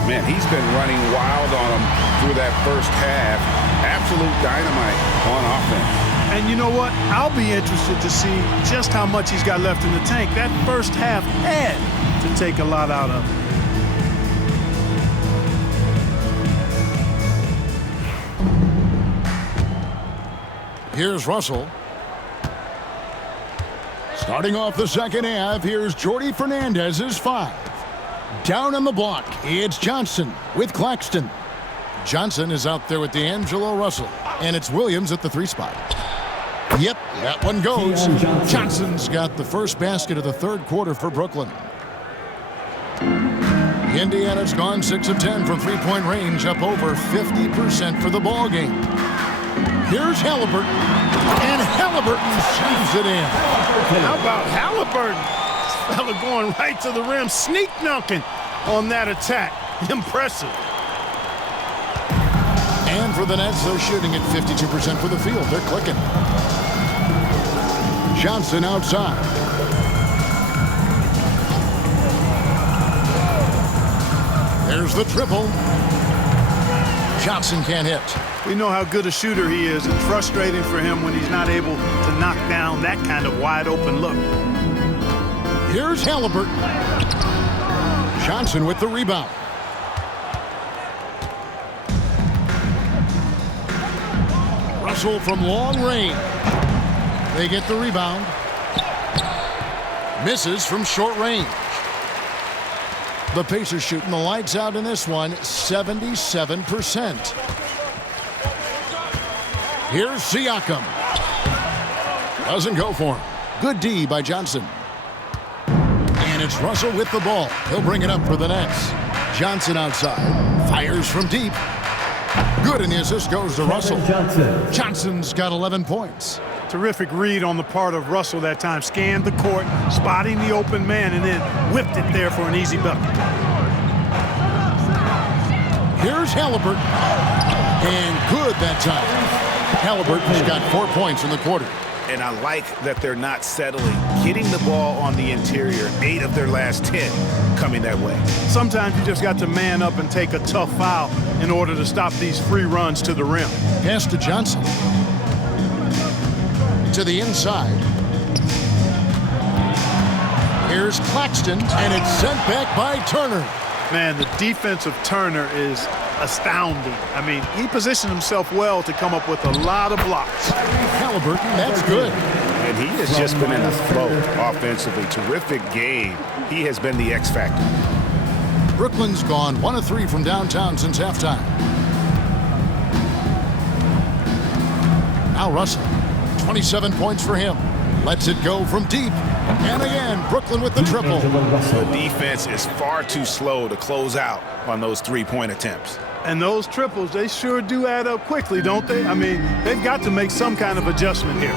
Man, he's been running wild on him through that first half. Absolute dynamite on offense. And you know what? I'll be interested to see just how much he's got left in the tank. That first half had to take a lot out of him. Here's Russell. Starting off the second half, here's Jordy Fernandez's 5. Down on the block, it's Johnson with Claxton. Johnson is out there with D'Angelo Russell, and it's Williams at the 3 spot. Yep, that one goes. Johnson's got the first basket of the third quarter for Brooklyn. Indiana's gone 6 of 10 from three-point range, up over 50% for the ball game. Here's Haliburton, and Haliburton shoots it in. How about Haliburton? This fella going right to the rim, sneak dunking on that attack. Impressive. And for the Nets, they're shooting at 52% for the field. They're clicking. Johnson outside. There's the triple. Johnson can't hit. We know how good a shooter he is, and frustrating for him when he's not able to knock down that kind of wide open look. Here's Haliburton. Johnson with the rebound. Russell from long range. They get the rebound. Misses from short range. The Pacers shooting the lights out in this one, 77%. Here's Siakam. Doesn't go for him. Good D by Johnson. And it's Russell with the ball. He'll bring it up for the Nets. Johnson outside. Fires from deep. Good, and the assist goes to Russell. Johnson's got 11 points. Terrific read on the part of Russell that time. Scanned the court, spotting the open man, and then whipped it there for an easy bucket. Here's Haliburton. And good that time. Haliburton's got 4 points in the quarter. And I like that they're not settling. Getting the ball on the interior, 8 of their last 10 coming that way. Sometimes you just got to man up and take a tough foul in order to stop these free runs to the rim. Pass to Johnson. To the inside. Here's Claxton, and it's sent back by Turner. Man, the defense of Turner is astounding. I mean, he positioned himself well to come up with a lot of blocks. Haliburton, that's good. And he has just been in the flow offensively. Terrific game. He has been the X factor. Brooklyn's gone 1 of 3 from downtown since halftime. Now Russell, 27 points for him. Lets it go from deep. And again, Brooklyn with the triple. The defense is far too slow to close out on those three-point attempts. And those triples, they sure do add up quickly, don't they? I mean, they've got to make some kind of adjustment here.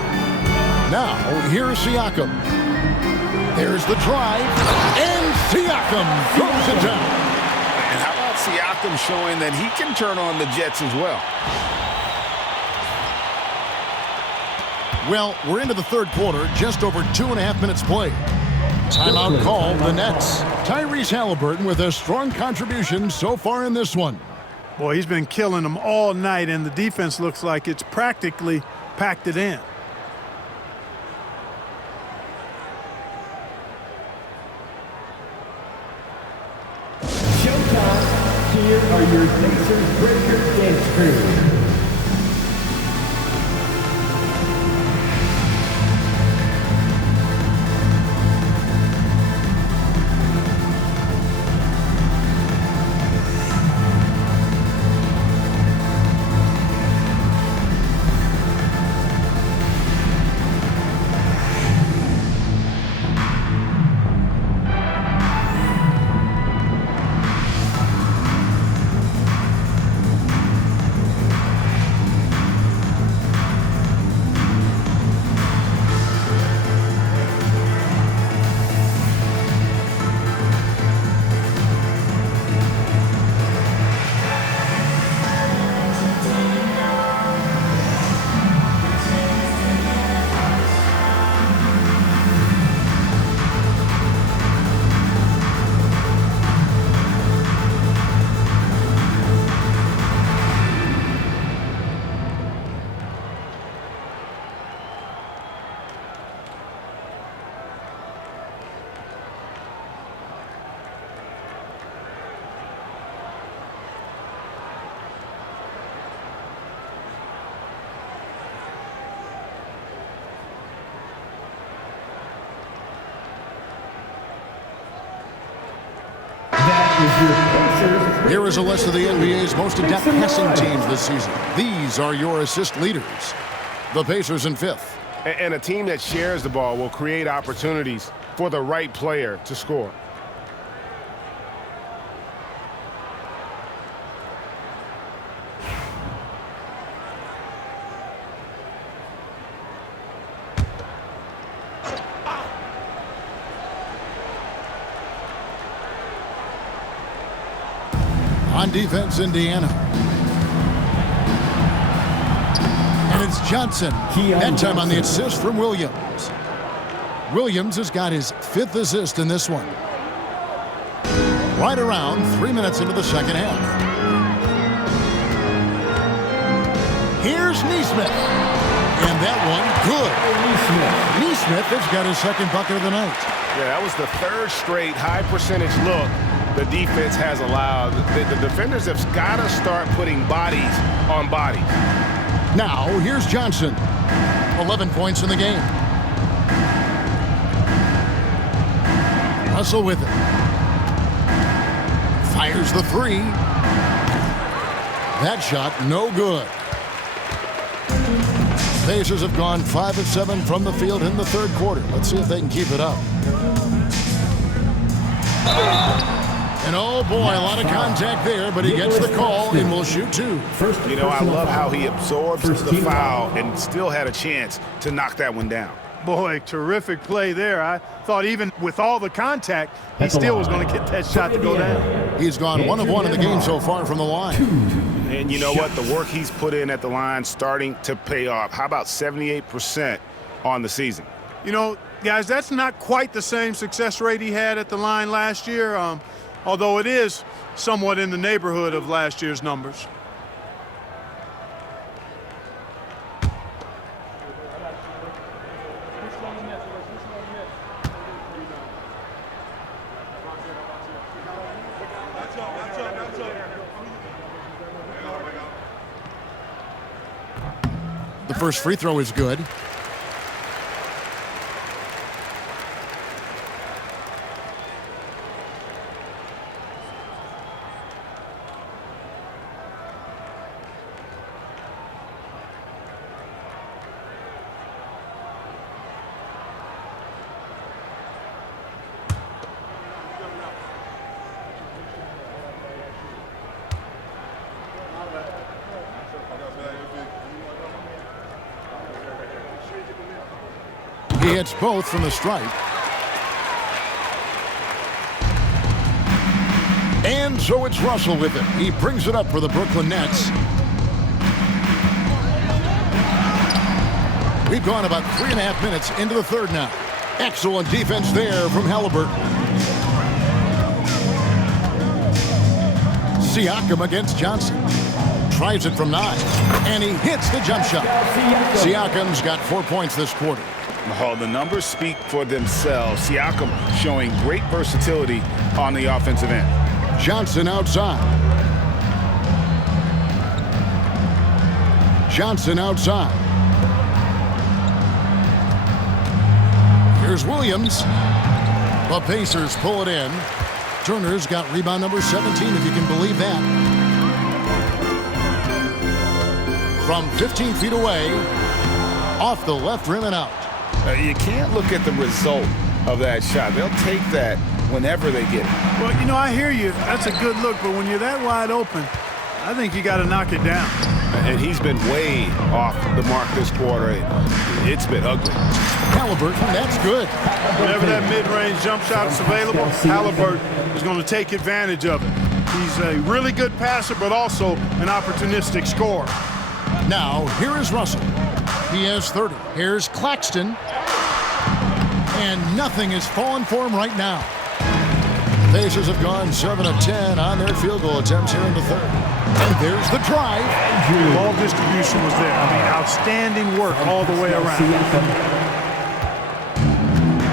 Now, here's Siakam. There's the drive, and Siakam throws it down. And how about Siakam showing that he can turn on the Jets as well? Well, we're into the third quarter, just over 2.5 minutes played. Timeout call, the Nets. Tyrese Haliburton with a strong contribution so far in this one. Boy, he's been killing them all night, and the defense looks like it's practically packed it in. Showtime. Here are your Pacers Breaker Dance Crew. Here is a list of the NBA's most adept passing teams this season. These are your assist leaders. The Pacers in 5th. And a team that shares the ball will create opportunities for the right player to score. On defense, Indiana. And it's Johnson. That time on the assist from Williams. Williams has got his 5th assist in this one. Right around 3 minutes into the second half. Here's Nesmith. And that one, good. Nesmith has got his 2nd bucket of the night. Yeah, that was the 3rd straight high percentage look the defense has allowed. The defenders have got to start putting bodies on bodies. Now, here's Johnson. 11 points in the game. Russell with it. Fires the three. That shot, no good. Pacers have gone 5 of 7 from the field in the third quarter. Let's see if they can keep it up. And oh boy, a lot of contact there, but he gets the call and will shoot two. You know, I love how he absorbs the foul and still had a chance to knock that one down. Boy, terrific play there. I thought even with all the contact, he still was going to get that shot to go down. He's gone 1 of 1 in the game so far from the line. And you know what? The work he's put in at the line starting to pay off. How about 78% on the season? You know, guys, that's not quite the same success rate he had at the line last year, although it is somewhat in the neighborhood of last year's numbers. The first free throw is good. He hits both from the stripe. And so it's Russell with it. He brings it up for the Brooklyn Nets. We've gone about 3.5 minutes into the third now. Excellent defense there from Haliburton. Siakam against Johnson. Tries it from 9. And he hits the jump shot. Siakam's got 4 points this quarter. Oh, the numbers speak for themselves. Siakam showing great versatility on the offensive end. Johnson outside. Johnson outside. Here's Williams. The Pacers pull it in. Turner's got rebound number 17, if you can believe that. From 15 feet away, off the left rim and out. You can't look at the result of that shot. They'll take that whenever they get it. Well, you know, I hear you. That's a good look, but when you're that wide open, I think you got to knock it down. And he's been way off the mark this quarter. It's been ugly. Haliburton, that's good. Whenever that mid-range jump shot is available, Haliburton is going to take advantage of it. He's a really good passer, but also an opportunistic scorer. Now, here is Russell. He has 30. Here's Claxton. And nothing is falling for him right now. Pacers have gone 7 of 10 on their field goal attempts here in the third. And there's the drive. Ball distribution was there. I mean, outstanding work all the way around.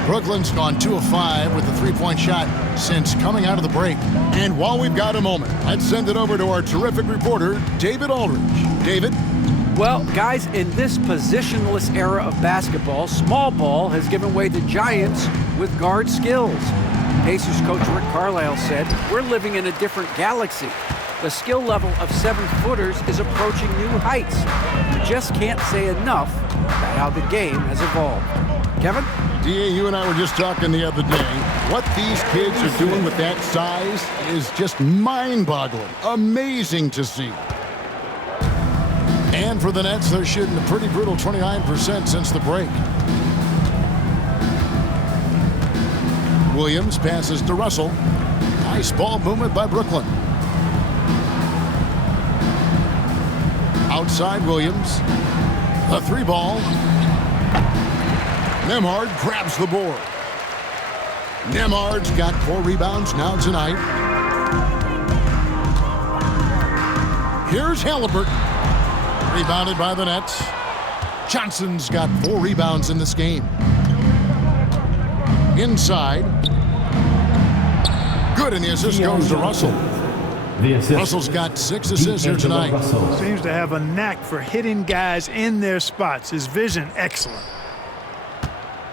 Brooklyn's gone 2 of 5 with the three-point shot since coming out of the break. And while we've got a moment, let's send it over to our terrific reporter, David Aldridge. David? Well, guys, in this positionless era of basketball, small ball has given way to giants with guard skills. Pacers coach Rick Carlisle said, "We're living in a different galaxy. The skill level of 7-footers is approaching new heights. You just can't say enough about how the game has evolved." Kevin? D.A., you and I were just talking the other day. What these kids are doing with that size is just mind-boggling. Amazing to see. And for the Nets, they're shooting a pretty brutal 29% since the break. Williams passes to Russell. Nice ball movement by Brooklyn. Outside Williams. A 3-ball. Nembhard grabs the board. Nembhard's got 4 rebounds now tonight. Here's Haliburton. Rebounded by the Nets. Johnson's got 4 rebounds in this game. Inside. Good, and the assist goes to Russell. The assist. Russell's got 6 assists here tonight. Russell. Seems to have a knack for hitting guys in their spots. His vision, excellent.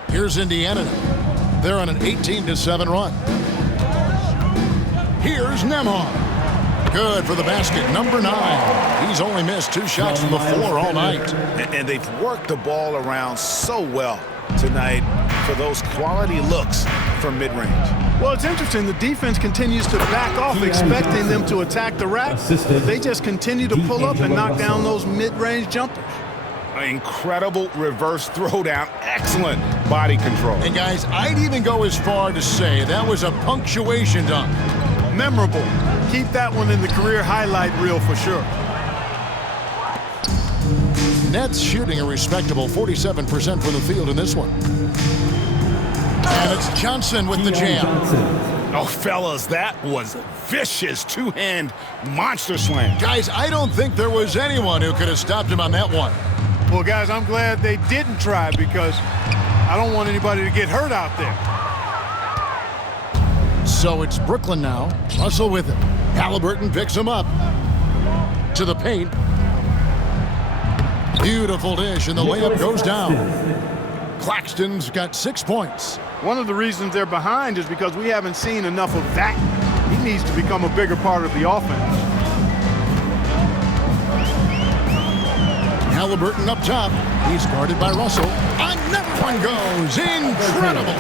Here's Indiana now. They're on an 18-7 run. Here's Nembhard. Good for the basket, number 9. He's only missed 2 shots from the floor all night. And they've worked the ball around so well tonight for those quality looks from mid-range. Well, it's interesting. The defense continues to back off, expecting them to attack the rack. But they just continue to pull up and knock down those mid-range jumpers. Incredible reverse throwdown. Excellent body control. And guys, I'd even go as far to say that was a punctuation dunk. Memorable. Keep that one in the career highlight reel for sure. Nets shooting a respectable 47% from the field in this one. And it's Johnson with the jam. Oh, fellas, that was a vicious two-hand monster slam. Guys, I don't think there was anyone who could have stopped him on that one. Well, guys, I'm glad they didn't try because I don't want anybody to get hurt out there. So it's Brooklyn now. Russell with it. Haliburton picks him up. To the paint. Beautiful dish, and the layup goes down. Claxton's got 6 points. One of the reasons they're behind is because we haven't seen enough of that. He needs to become a bigger part of the offense. Haliburton up top. He's guarded by Russell. Another one goes. Incredible.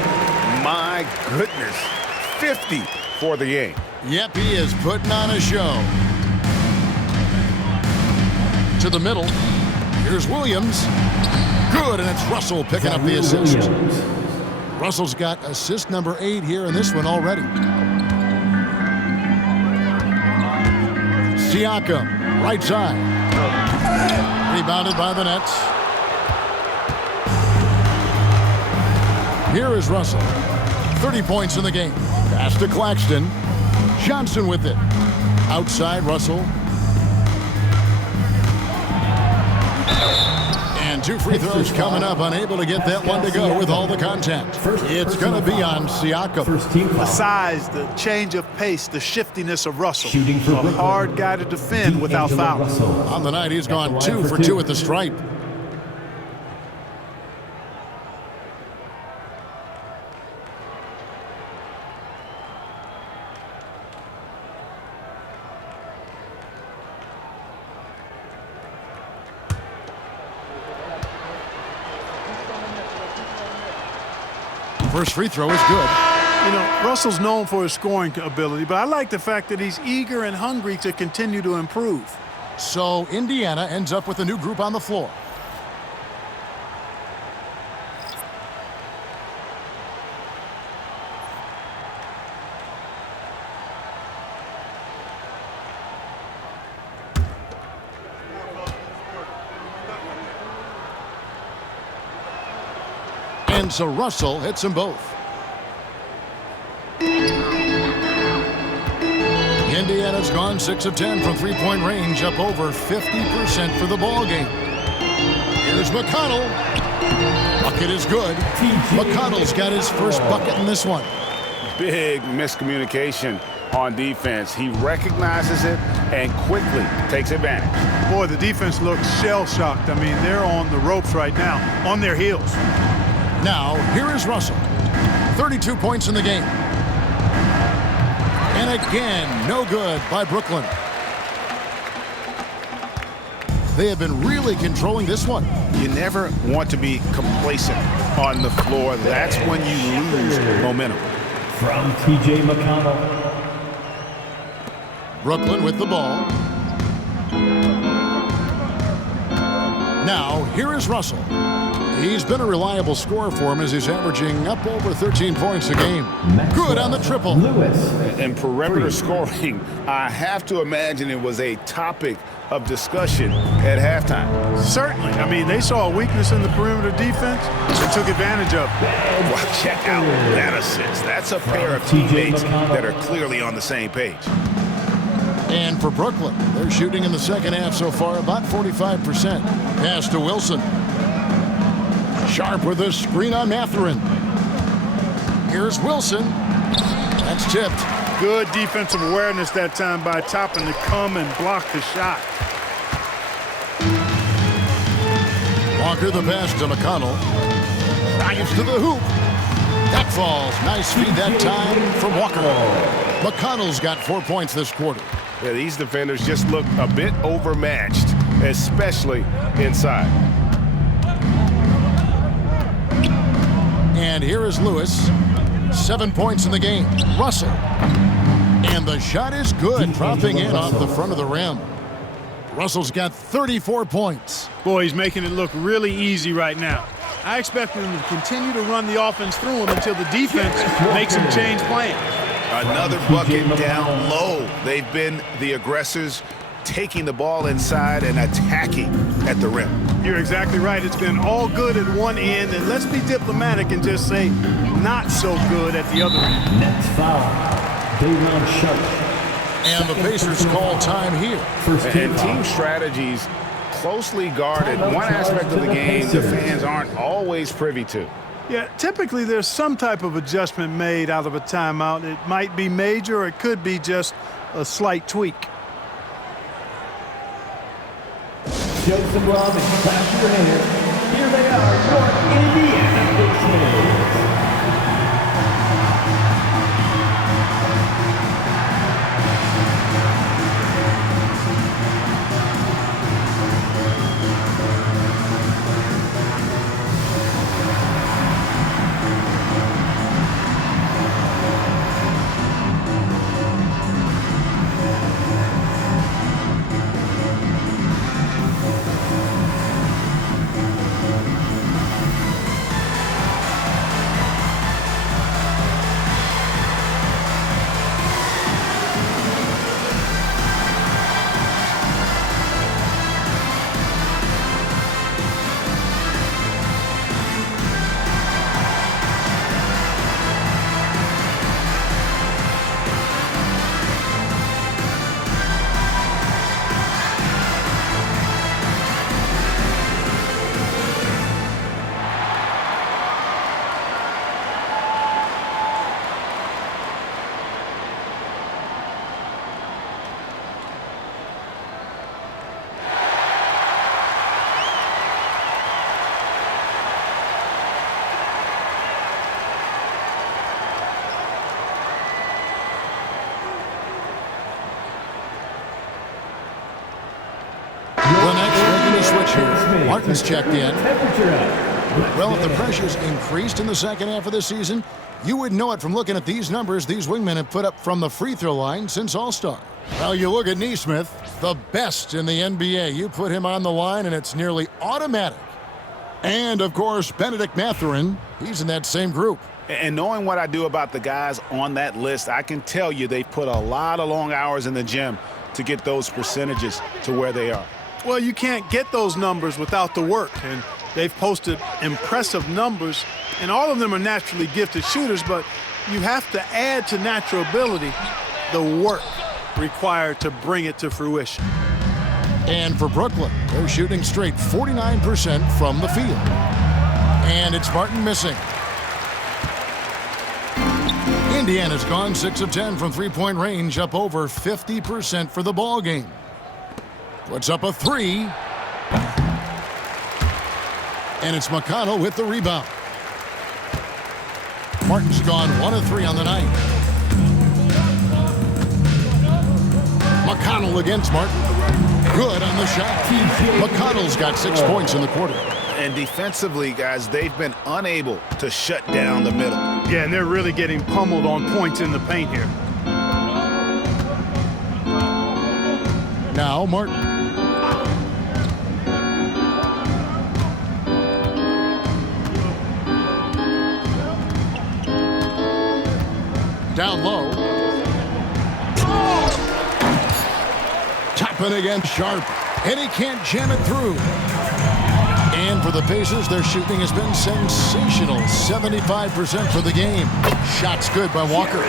My goodness. 50 for the game. Yep, he is putting on a show. To the middle. Here's Williams. Good, and it's Russell picking up the assist. Russell's got assist number 8 here in this one already. Siakam, right side. Rebounded by the Nets. Here is Russell. 30 points in the game. Pass to Claxton. Johnson with it. Outside Russell. And 2 free throws coming up. Unable to get that one to go with all the contact. It's going to be on Siakam. The size, the change of pace, the shiftiness of Russell. A hard guy to defend without foul. On the night, he's gone 2 for 2 at the stripe. First free throw is good. You know, Russell's known for his scoring ability, but I like the fact that he's eager and hungry to continue to improve. So Indiana ends up with a new group on the floor. And so Russell hits them both. Indiana's gone 6 of 10 from three-point range, up over 50% for the ball game. Here's McConnell. Bucket is good. McConnell's got his first bucket in this one. Big miscommunication on defense. He recognizes it and quickly takes advantage. Boy, the defense looks shell-shocked. I mean, they're on the ropes right now, on their heels. Now, here is Russell. 32 points in the game. And again, no good by Brooklyn. They have been really controlling this one. You never want to be complacent on the floor. That's when you lose momentum. From T.J. McConnell. Brooklyn with the ball. Now, here is Russell. He's been a reliable scorer for him as he's averaging up over 13 points a game. Good on the triple. And perimeter scoring, I have to imagine it was a topic of discussion at halftime. Certainly. I mean, they saw a weakness in the perimeter defense and took advantage of it. Well, check out that assist. That's a pair of teammates that are clearly on the same page. And for Brooklyn, they're shooting in the second half so far about 45%. Pass to Wilson. Sharp with a screen on Mathurin. Here's Wilson. That's tipped. Good defensive awareness that time by Toppin to come and block the shot. Walker the pass to McConnell. Drives to the hoop. That falls. Nice feed that time from Walker. McConnell's got 4 points this quarter. Yeah, these defenders just look a bit overmatched, especially inside. And here is Lewis. 7 points in the game. Russell. And the shot is good, dropping in off the front of the rim. Russell's got 34 points. Boy, he's making it look really easy right now. I expect him to continue to run the offense through him until the defense makes him change plans. Another bucket down low. They've been the aggressors, taking the ball inside and attacking at the rim. You're exactly right. It's been all good at one end, and let's be diplomatic and just say not so good at the other end. Next foul, Davion Sharp. And the Pacers call time here. And team strategies closely guarded. One aspect of the game the fans aren't always privy to. Yeah, typically there's some type of adjustment made out of a timeout. It might be major or it could be just a slight tweak. Show some love and clap your hands. Here they are, your Indiana Pacers. Martin's checked in. Well, if the pressure's increased in the second half of the season, you would know it from looking at these numbers these wingmen have put up from the free throw line since All-Star. Well, you look at Nesmith, the best in the NBA. You put him on the line, and it's nearly automatic. And, of course, Benedict Mathurin, he's in that same group. And knowing what I do about the guys on that list, I can tell you they've put a lot of long hours in the gym to get those percentages to where they are. Well, you can't get those numbers without the work, and they've posted impressive numbers, and all of them are naturally gifted shooters, but you have to add to natural ability the work required to bring it to fruition. And for Brooklyn, they're shooting straight 49% from the field. And it's Martin missing. Indiana's gone 6 of 10 from three-point range, up over 50% for the ball game. Puts up a three. And it's McConnell with the rebound. Martin's gone 1 of 3 on the night. McConnell against Martin. Good on the shot. McConnell's got 6 points in the quarter. And defensively, guys, they've been unable to shut down the middle. Yeah, and they're really getting pummeled on points in the paint here. Now Martin. Down low. Toppin against Sharp. And he can't jam it through. And for the Pacers, their shooting has been sensational. 75% for the game. Shots good by Walker.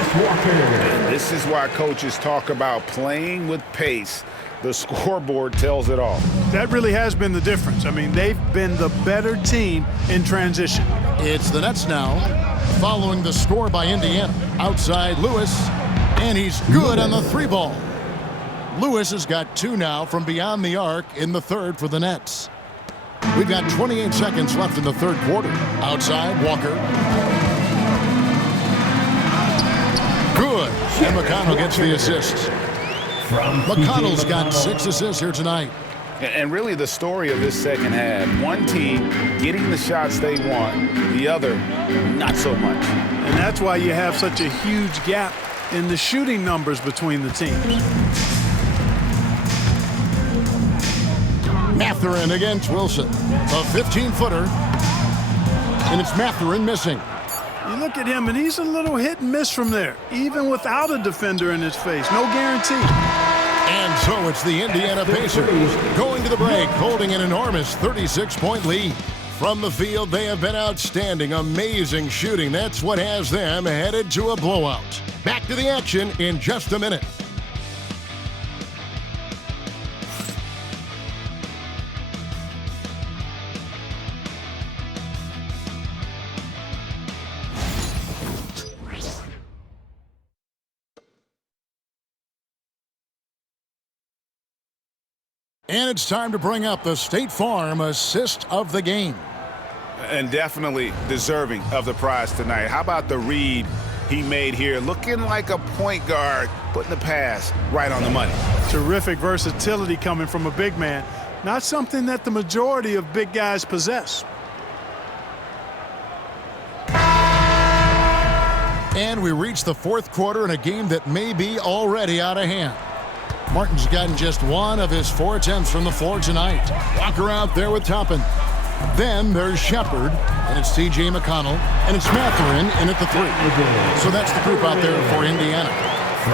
This is why coaches talk about playing with pace. The scoreboard tells it all. That really has been the difference. I mean, they've been the better team in transition. It's the Nets now, following the score by Indiana. Outside Lewis, And he's good on the 3-ball. Lewis has got 2 now from beyond the arc in the third for the Nets. We've got 28 seconds left in the third quarter. Outside, Walker. Good. And McConnell gets the assist. McConnell's got 6 assists here tonight. And really the story of this second half, one team getting the shots they want, the other not so much. And that's why you have such a huge gap in the shooting numbers between the teams. Mathurin against Wilson. A 15-footer. And it's Mathurin missing. You look at him, and he's a little hit and miss from there, even without a defender in his face. No guarantee. And so it's the Indiana Pacers going to the break, holding an enormous 36-point lead. From the field, they have been outstanding, amazing shooting. That's what has them headed to a blowout. Back to the action in just a minute. And it's time to bring up the State Farm assist of the game. And definitely deserving of the prize tonight. How about the read he made here? Looking like a point guard, putting the pass right on the money. Terrific versatility coming from a big man. Not something that the majority of big guys possess. And we reach the fourth quarter in a game that may be already out of hand. Martin's gotten just 1 of his 4 attempts from the floor tonight. Walker out there with Toppin. Then there's Shepard, and it's T.J. McConnell, and it's Mathurin in at the 3. So that's the group out there for Indiana.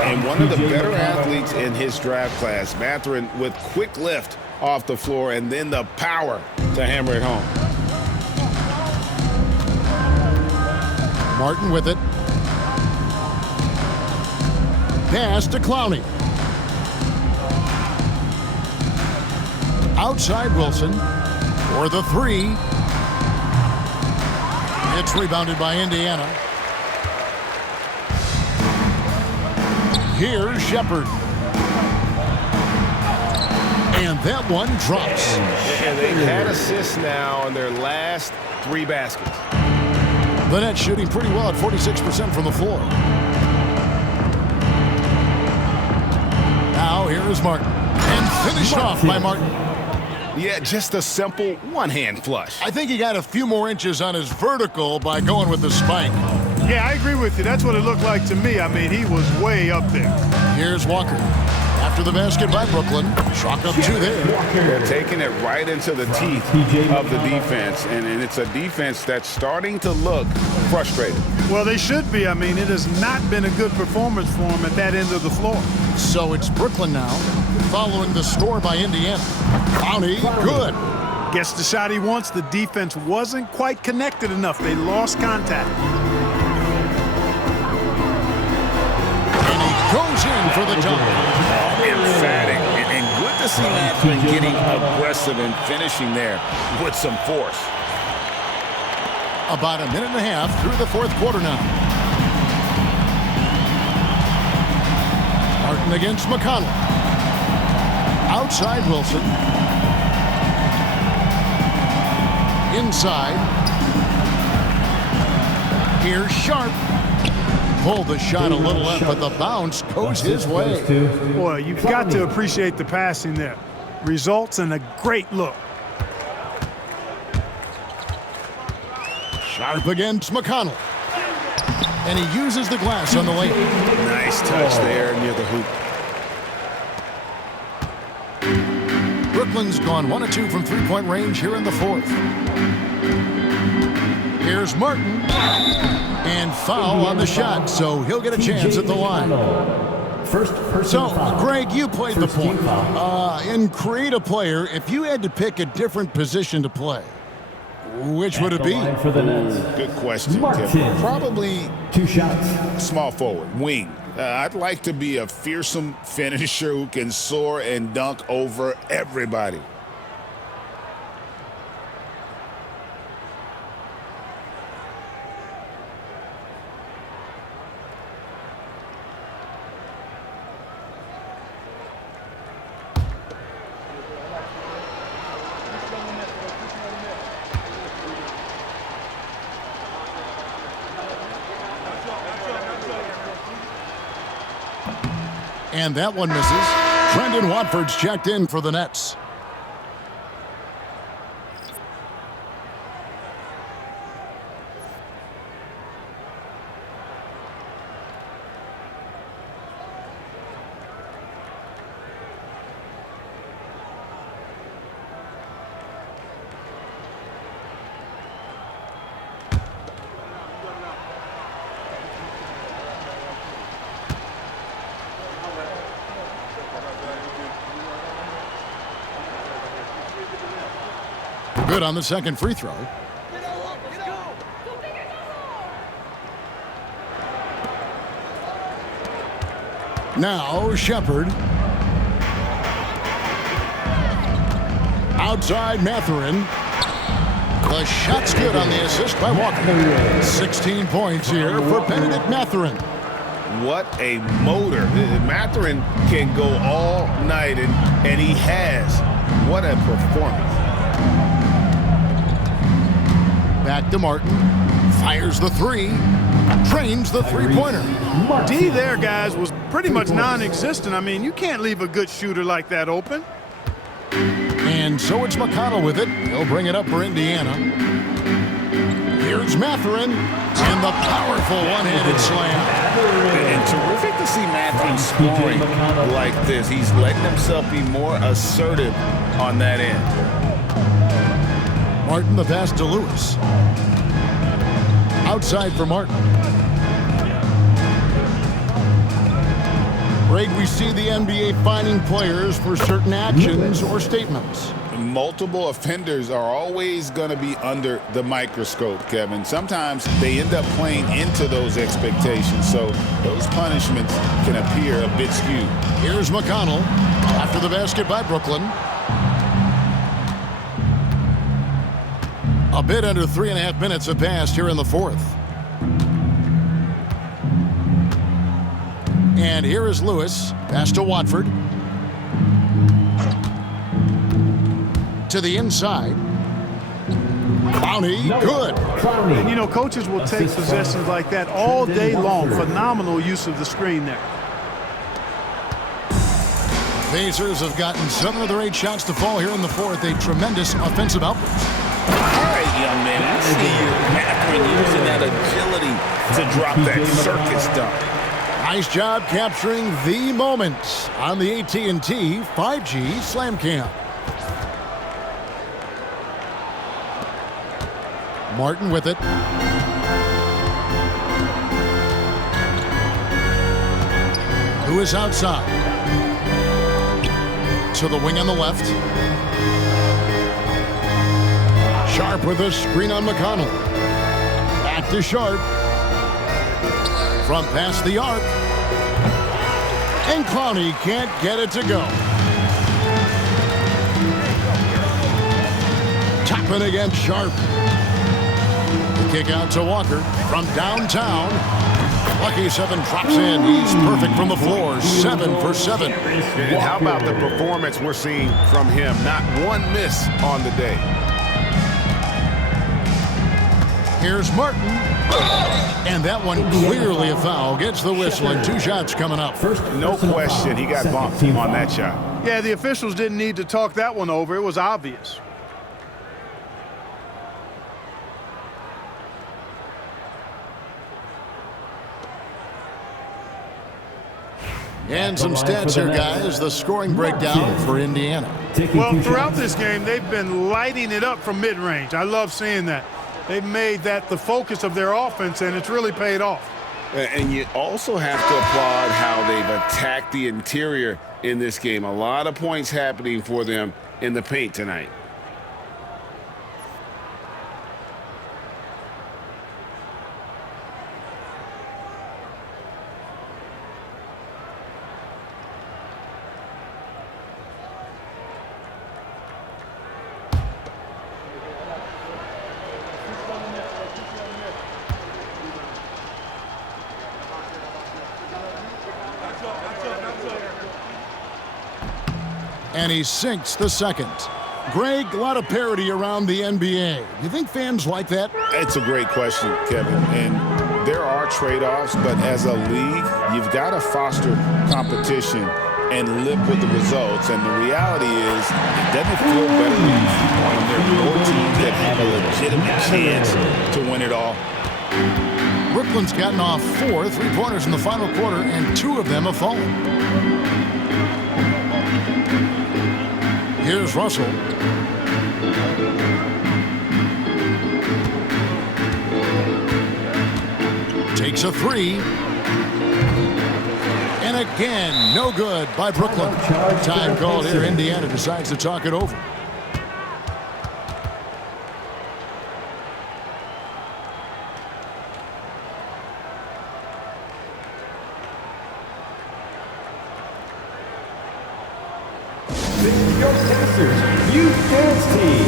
And one of the better athletes in his draft class, Mathurin, with quick lift off the floor and then the power to hammer it home. Martin with it. Pass to Clowney. Outside Wilson for the 3. It's rebounded by Indiana. Here's Shepard. And that one drops. And they've had assists now on their last 3 baskets. The Nets shooting pretty well at 46% from the floor. Now here is Martin. And finished off by Martin. Yeah, just a simple one-hand flush. I think he got a few more inches on his vertical by going with the spike. Yeah, I agree with you. That's what it looked like to me. I mean, he was way up there. Here's Walker. After the basket by Brooklyn. Chalk up 2 there. They're taking it right into the teeth of the defense, and it's a defense that's starting to look frustrated. Well, they should be. I mean, it has not been a good performance for him at that end of the floor. So it's Brooklyn now, following the score by Indiana. Clowney, good. Gets the shot he wants. The defense wasn't quite connected enough. They lost contact. And he goes in for the dunk. Emphatic, and good to see Mathurin getting aggressive and finishing there with some force. About a minute and a half through the fourth quarter now. Martin against McConnell. Outside Wilson. Inside. Here's Sharp. Pulled the shot a little left, but the bounce goes his way. Boy, you've got to appreciate the passing there. Results in a great look. Sharp against McConnell. And he uses the glass on the lane. Nice touch there near the hoop. Brooklyn's gone 1 of 2 from 3-point range here in the fourth. Here's Martin. And foul on the shot, so he'll get a chance at the line. So, Greg, you played the point. In create a player, if you had to pick a different position to play, which would it be? Good question, Tim. Probably 2 shots. small forward, wing. I'd like to be a fearsome finisher who can soar and dunk over everybody. And that one misses. Brendan Watford's checked in for the Nets. Good on the second free throw. Now Shepard. Outside Mathurin. The shot's good on the assist by Walker. 16 points here for Benedict Mathurin. What a motor. Mathurin can go all night, and he has. What a performance. Back to Martin. Fires the three. Drains the three-pointer. D there, guys, was pretty much non-existent. I mean, you can't leave a good shooter like that open. And so it's McConnell with it. He'll bring it up for Indiana. Here's Mathurin. And the powerful one-handed slam. And terrific to see Mathurin scoring like this. He's letting himself be more assertive on that end. Martin the pass to Lewis. Outside for Martin. Greg, we see the NBA fining players for certain actions or statements. Multiple offenders are always going to be under the microscope, Kevin. Sometimes they end up playing into those expectations, so those punishments can appear a bit skewed. Here's McConnell after the basket by Brooklyn. A bit under 3.5 minutes have passed here in the fourth. And here is Lewis. Pass to Watford. To the inside. Clowney, good. And, you know, coaches will take possessions like that all day long. Phenomenal use of the screen there. Pacers have gotten 7 of their 8 shots to fall here in the fourth. A tremendous offensive outburst. All right, young man, I see you Mathurin using that agility to drop that circus dunk. Nice job capturing the moment on the AT&T 5G Slam Cam. Martin with it. Who is outside? To the wing on the left. Sharp with a screen on McConnell. Back to Sharp. From past the arc. And Clowney can't get it to go. Tapping against Sharp. The kick out to Walker from downtown. Lucky 7 drops in. He's perfect from the floor. 7 for 7. And how about the performance we're seeing from him? Not one miss on the day. Here's Martin. And that one clearly a foul. Gets the whistle and 2 shots coming up. No question he got bumped on that shot. Yeah, the officials didn't need to talk that one over. It was obvious. And some stats here, guys. The scoring breakdown for Indiana. Well, throughout this game, they've been lighting it up from mid-range. I love seeing that. They've made that the focus of their offense, and it's really paid off. And you also have to applaud how they've attacked the interior in this game. A lot of points happening for them in the paint tonight. And he sinks the second. Greg, a lot of parity around the NBA. You think fans like that? It's a great question, Kevin. And there are trade-offs, but as a league, you've got to foster competition and live with the results. And the reality is, it doesn't feel better when there are more teams that have a legitimate chance to win it all. Brooklyn's gotten off 4 3-pointers in the final quarter, and 2 of them have fallen. Here's Russell. Takes a 3. And again, no good by Brooklyn. Time called here. Indiana decides to talk it over. Your Pacers Youth Dance Team.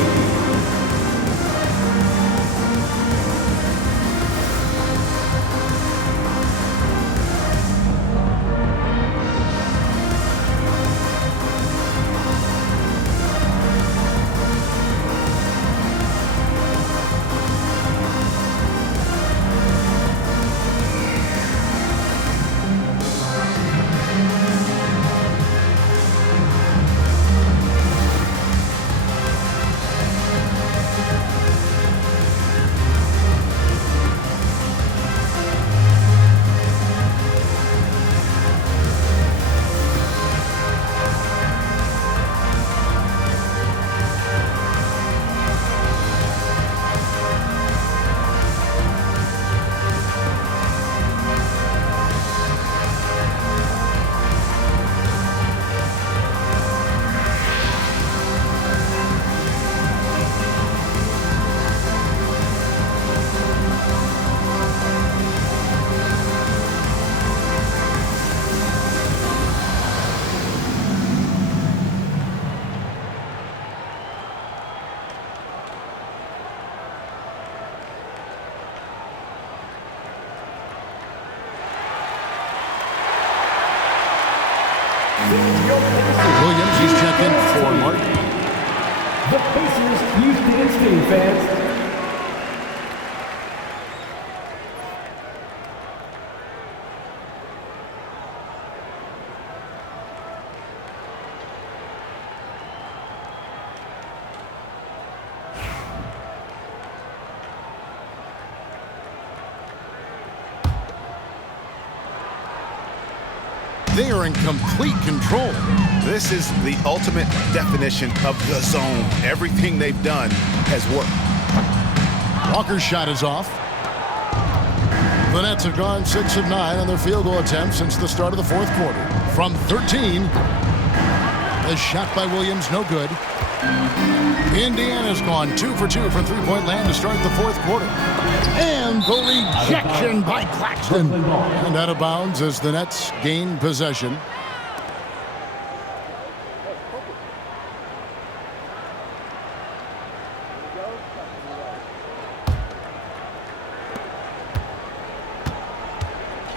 Williams, he's checked in for Martin. The Pacers Youth Dance Team fans. They are in complete control. This is the ultimate definition of the zone. Everything they've done has worked. Walker's shot is off. The Nets have gone 6 of 9 on their field goal attempts since the start of the fourth quarter. From 13, a shot by Williams, no good. Indiana's gone 2 for 2 from three-point land to start the fourth quarter. And the rejection by Claxton. And out of bounds as the Nets gain possession.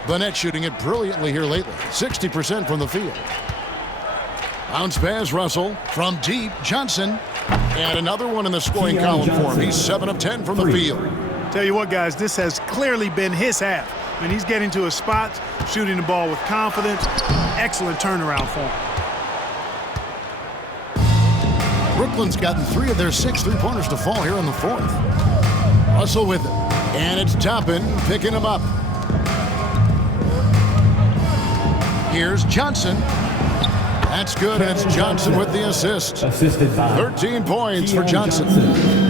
The Nets shooting it brilliantly here lately. 60% from the field. Bounce pass, Russell. From deep, Johnson. And another one in the scoring column for him. He's 7 of 10 from the field. Tell you what, guys, this has clearly been his half. I mean, he's getting to his spots, shooting the ball with confidence. Excellent turnaround for him. Brooklyn's gotten 3 of their 6 three-pointers to fall here in the fourth. Russell with it. And it's Toppin picking him up. Here's Johnson. That's good, and it's Johnson with the assist. Assisted by 13 points for Johnson.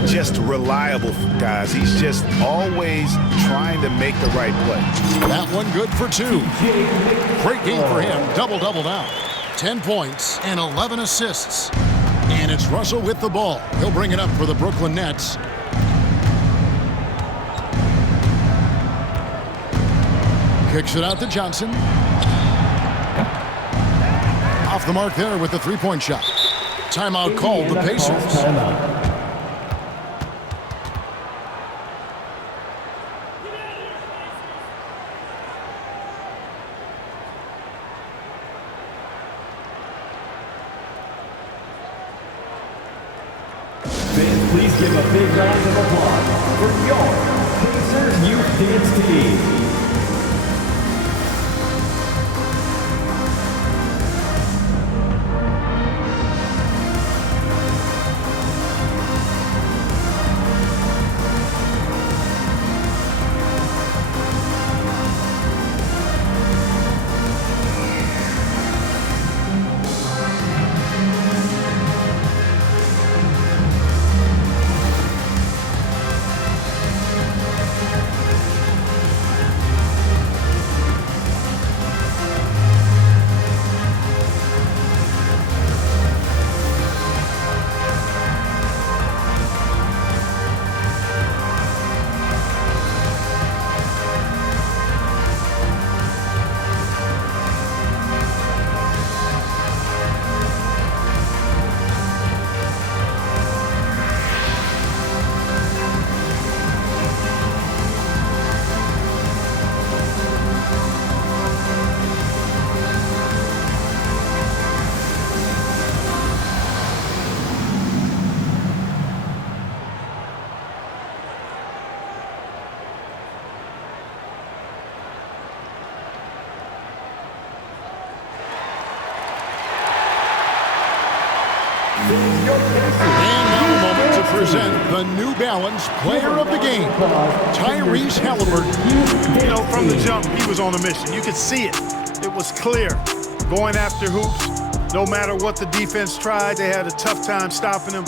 Just reliable, guys. He's just always trying to make the right play. That one good for 2. Great game for him. Double-double now. 10 points and 11 assists. And it's Russell with the ball. He'll bring it up for the Brooklyn Nets. Kicks it out to Johnson. Off the mark there with the three-point shot. Timeout called the Pacers. Fans, please give a big round of applause for your Pacers Youth Dance Team. And now a moment to present the New Balance Player of the Game, Tyrese Haliburton. You know, from the jump, he was on a mission. You could see it. It was clear. Going after hoops, no matter what the defense tried, they had a tough time stopping him.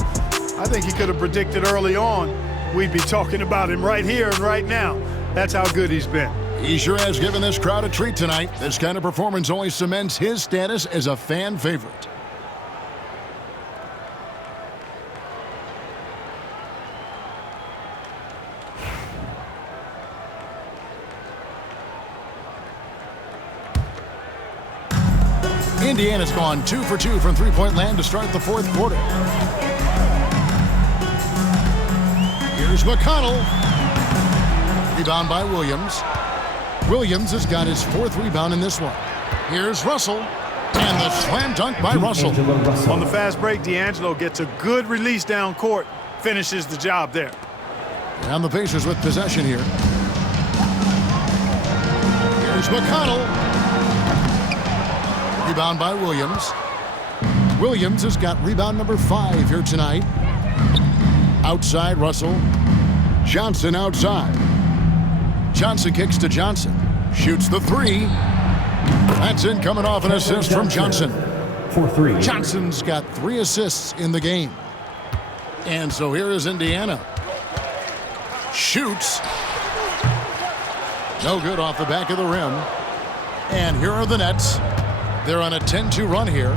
I think he could have predicted early on we'd be talking about him right here and right now. That's how good he's been. He sure has given this crowd a treat tonight. This kind of performance only cements his status as a fan favorite. Indiana's gone 2 for 2 from three-point land to start the fourth quarter. Here's McConnell. Rebound by Williams. Williams has got his fourth rebound in this one. Here's Russell. And the slam dunk by Russell. On the fast break, D'Angelo gets a good release down court. Finishes the job there. And the Pacers with possession here. Here's McConnell. Rebound by Williams. Williams has got rebound number 5 here tonight. Outside Russell. Johnson outside. Johnson kicks to Johnson. Shoots the 3. That's in, coming off an assist from Johnson. For 3. Johnson's got 3 assists in the game. And so here is Indiana. Shoots. No good off the back of the rim. And here are the Nets. They're on a 10-2 run here.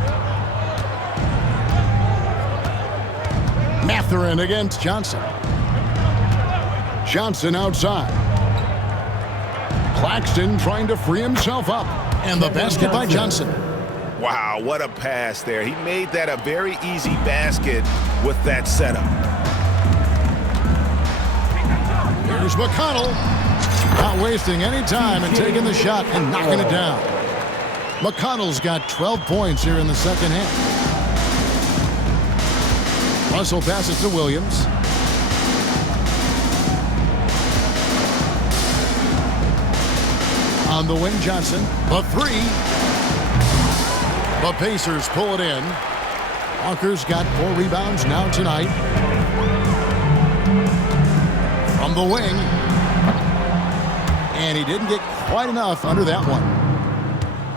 Mathurin against Johnson. Johnson outside. Claxton trying to free himself up. And the basket by Johnson. Wow, what a pass there. He made that a very easy basket with that setup. Here's McConnell. Not wasting any time and taking the shot and knocking it down. McConnell's got 12 points here in the second half. Russell passes to Williams. On the wing, Johnson. The 3. The Pacers pull it in. Walker's got 4 rebounds now tonight. From the wing. And he didn't get quite enough under that one.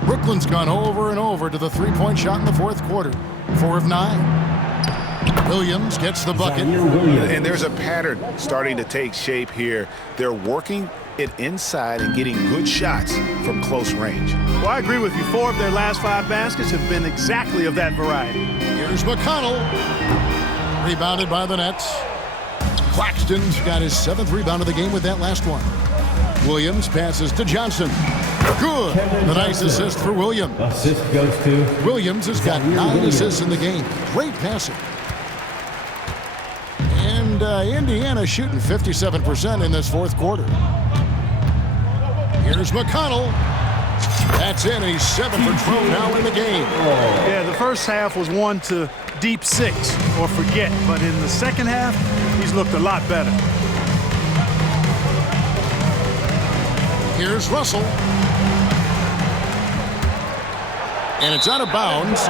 Brooklyn's gone over and over to the three-point shot in the fourth quarter. 4 of 9. Williams gets the bucket. And there's a pattern starting to take shape here. They're working it inside and getting good shots from close range. Well, I agree with you. 4 of their last 5 baskets have been exactly of that variety. Here's McConnell. Rebounded by the Nets. Claxton's got his 7th rebound of the game with that last one. Williams passes to Johnson. Good. The nice assist for Williams. Assist goes to Williams has got 9 assists in the game. Great passing. And Indiana shooting 57% in this fourth quarter. Here's McConnell. That's in. He's 7 for 12 now in the game. Yeah, the first half was 1 to deep 6 or forget. But in the second half, he's looked a lot better. Here's Russell. And it's out of bounds.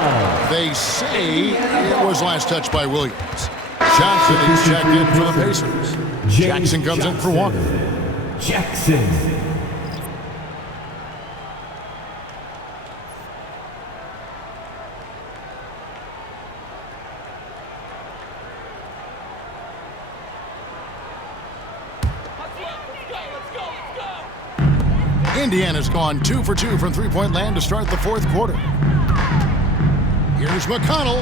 They say it was last touched by Williams. Johnson is checked in for the Pacers. Jackson comes in for one. Jackson. Indiana's gone 2 for 2 from three-point land to start the fourth quarter. Here's McConnell.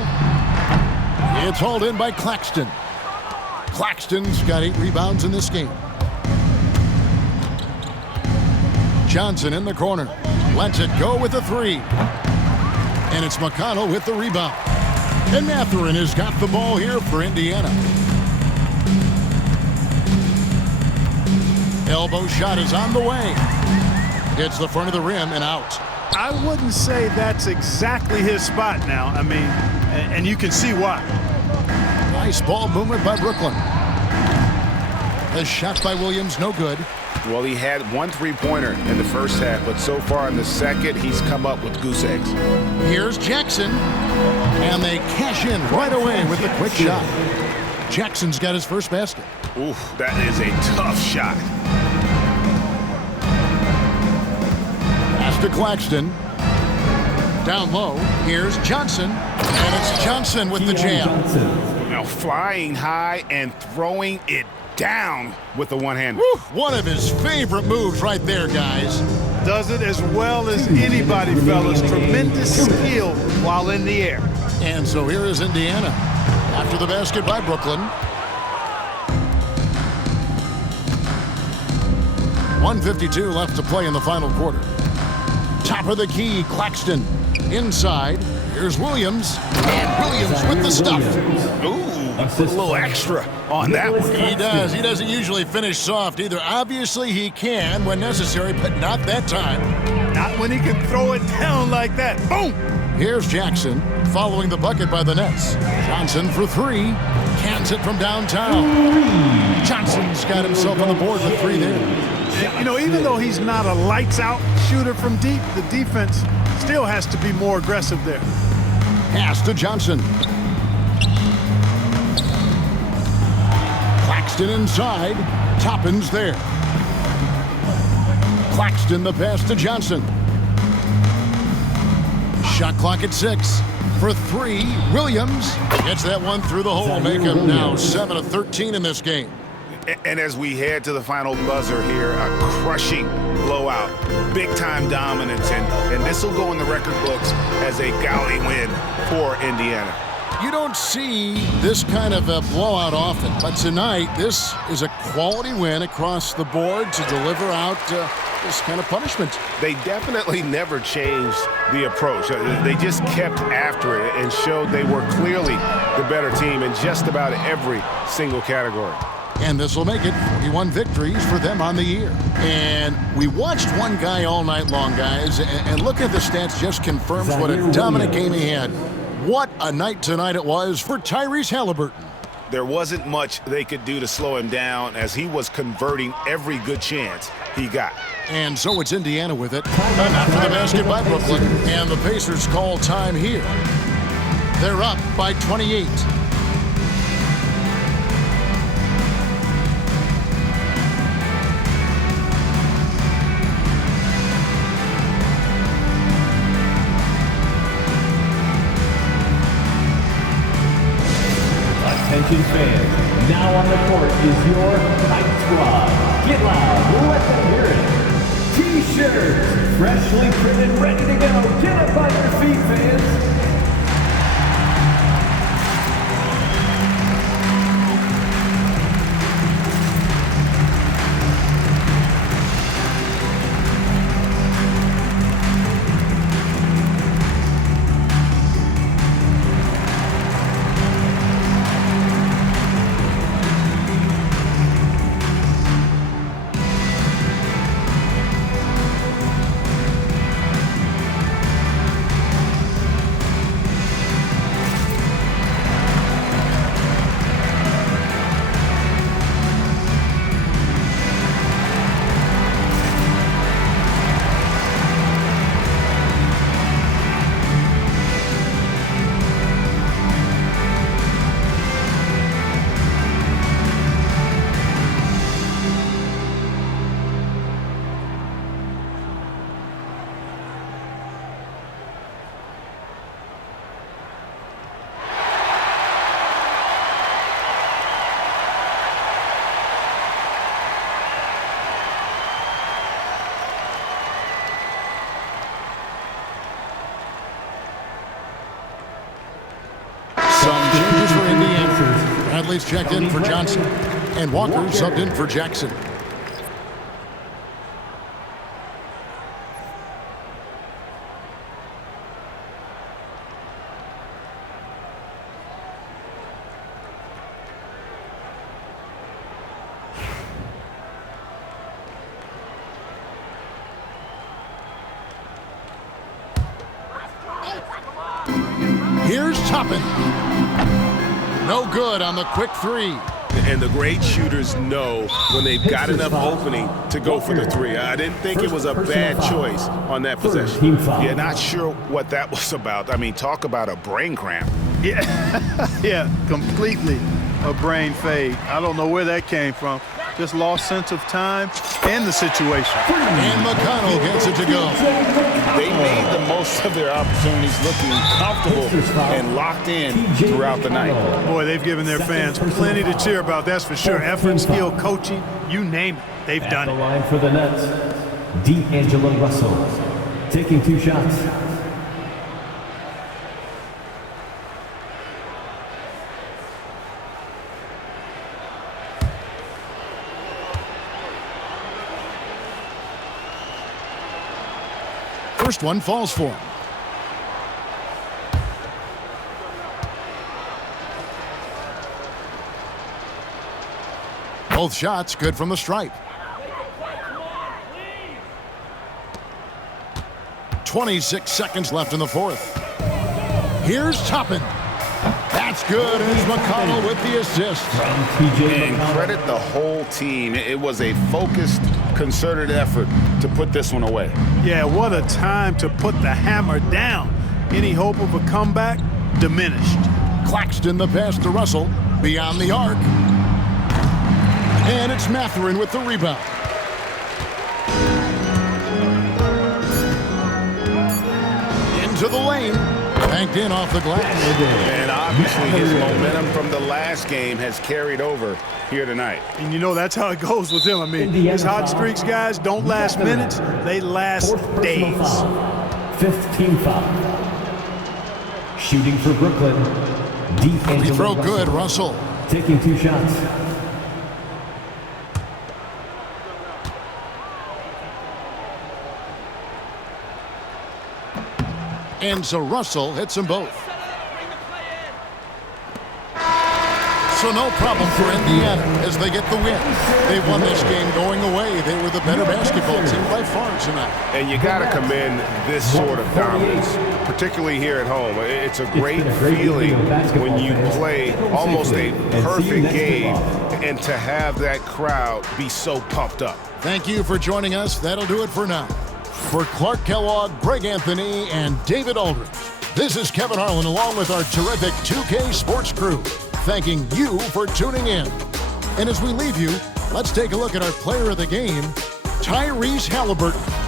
It's hauled in by Claxton. Claxton's got 8 rebounds in this game. Johnson in the corner. Lets it go with a 3. And it's McConnell with the rebound. And Mathurin has got the ball here for Indiana. Elbow shot is on the way. Hits the front of the rim and out. I wouldn't say that's exactly his spot now. I mean, and you can see why. Nice ball movement by Brooklyn. The shot by Williams, no good. Well, he had 1 3-pointer in the first half, but so far in the second, he's come up with goose eggs. Here's Jackson. And they cash in right away with the quick shot. Jackson's got his first basket. Oof, that is a tough shot. To Claxton. Down low. Here's Johnson. And it's Johnson with the jam. Now flying high and throwing it down with the one-hander. One of his favorite moves right there, guys. Does it as well as anybody, fellas. Tremendous skill while in the air. And so here is Indiana after the basket by Brooklyn. 1:52 left to play in the final quarter. Top of the key, Claxton. Inside, here's Williams. And Williams with the stuff. Ooh, a little extra on that one. He does. He doesn't usually finish soft either. Obviously, he can when necessary, but not that time. Not when he can throw it down like that. Boom! Here's Jackson following the bucket by the Nets. Johnson for 3. Cans it from downtown. Johnson's got himself on the board with 3 there. You know, even though he's not a lights-out shooter from deep, the defense still has to be more aggressive there. Pass to Johnson. Claxton inside. Toppin's there. Claxton the pass to Johnson. Shot clock at 6. For 3, Williams gets that one through the hole, make him now 7 of 13 in this game. And as we head to the final buzzer here, a crushing blowout, big-time dominance, and this will go in the record books as a gaudy win for Indiana. You don't see this kind of a blowout often, but tonight this is a quality win across the board to deliver out this kind of punishment. They definitely never changed the approach. They just kept after it and showed they were clearly the better team in just about every single category. And this will make it 41 victories for them on the year. And we watched one guy all night long, guys, and look at the stats just confirms what a dominant game he had. What a night tonight it was for Tyrese Haliburton. There wasn't much they could do to slow him down as he was converting every good chance he got. And so it's Indiana with it. After the basket by Brooklyn, and the Pacers call time here. They're up by 28. Attention fans, now on the court is your Hype Squad. Get loud, let them hear it. T-shirts, freshly printed, ready to go. Get up on your feet, fans. Bradley's checked in for Johnson. And Walker subbed in for Jackson. Here's Toppin. No good on the quick three. And the great shooters know when they've got enough opening to go for the three. I didn't think it was a bad choice on that possession. Yeah, not sure what that was about. I mean, talk about a brain cramp. Yeah, completely a brain fade. I don't know where that came from. Just lost sense of time and the situation. And McConnell gets it to go. They made the most of their opportunities, looking comfortable and locked in throughout the night. Boy, they've given their fans plenty to cheer about, that's for sure. Effort, skill, coaching, you name it, they've done it. The line for the Nets, D'Angelo Russell, taking 2 shots. First one falls for him. Both shots good from the stripe. 26 seconds left in the fourth. Here's Toppin. That's good. Here's McConnell with the assist. And credit the whole team. It was a focused, concerted effort to put this one away. Yeah, what a time to put the hammer down. Any hope of a comeback? Diminished. Claxton the pass to Russell. Beyond the arc. And it's Mathurin with the rebound. Into the lane. Banked in off the glass. And obviously his momentum from the last game has carried over here tonight. And you know that's how it goes with him. I mean, his hot streaks, guys, don't last minutes. They last days. 5th team foul. Shooting for Brooklyn, Free throw good, Russell. taking 2 shots. And so Russell hits them both. So no problem for Indiana as they get the win. They won this game going away. They were the better basketball team by far tonight. And you got to commend this sort of dominance, particularly here at home. It's a great feeling when you play almost a perfect game and to have that crowd be so pumped up. Thank you for joining us. That'll do it for now. For Clark Kellogg, Greg Anthony, and David Aldridge, this is Kevin Harlan along with our terrific 2K Sports crew, thanking you for tuning in. And as we leave you, let's take a look at our player of the game, Tyrese Haliburton.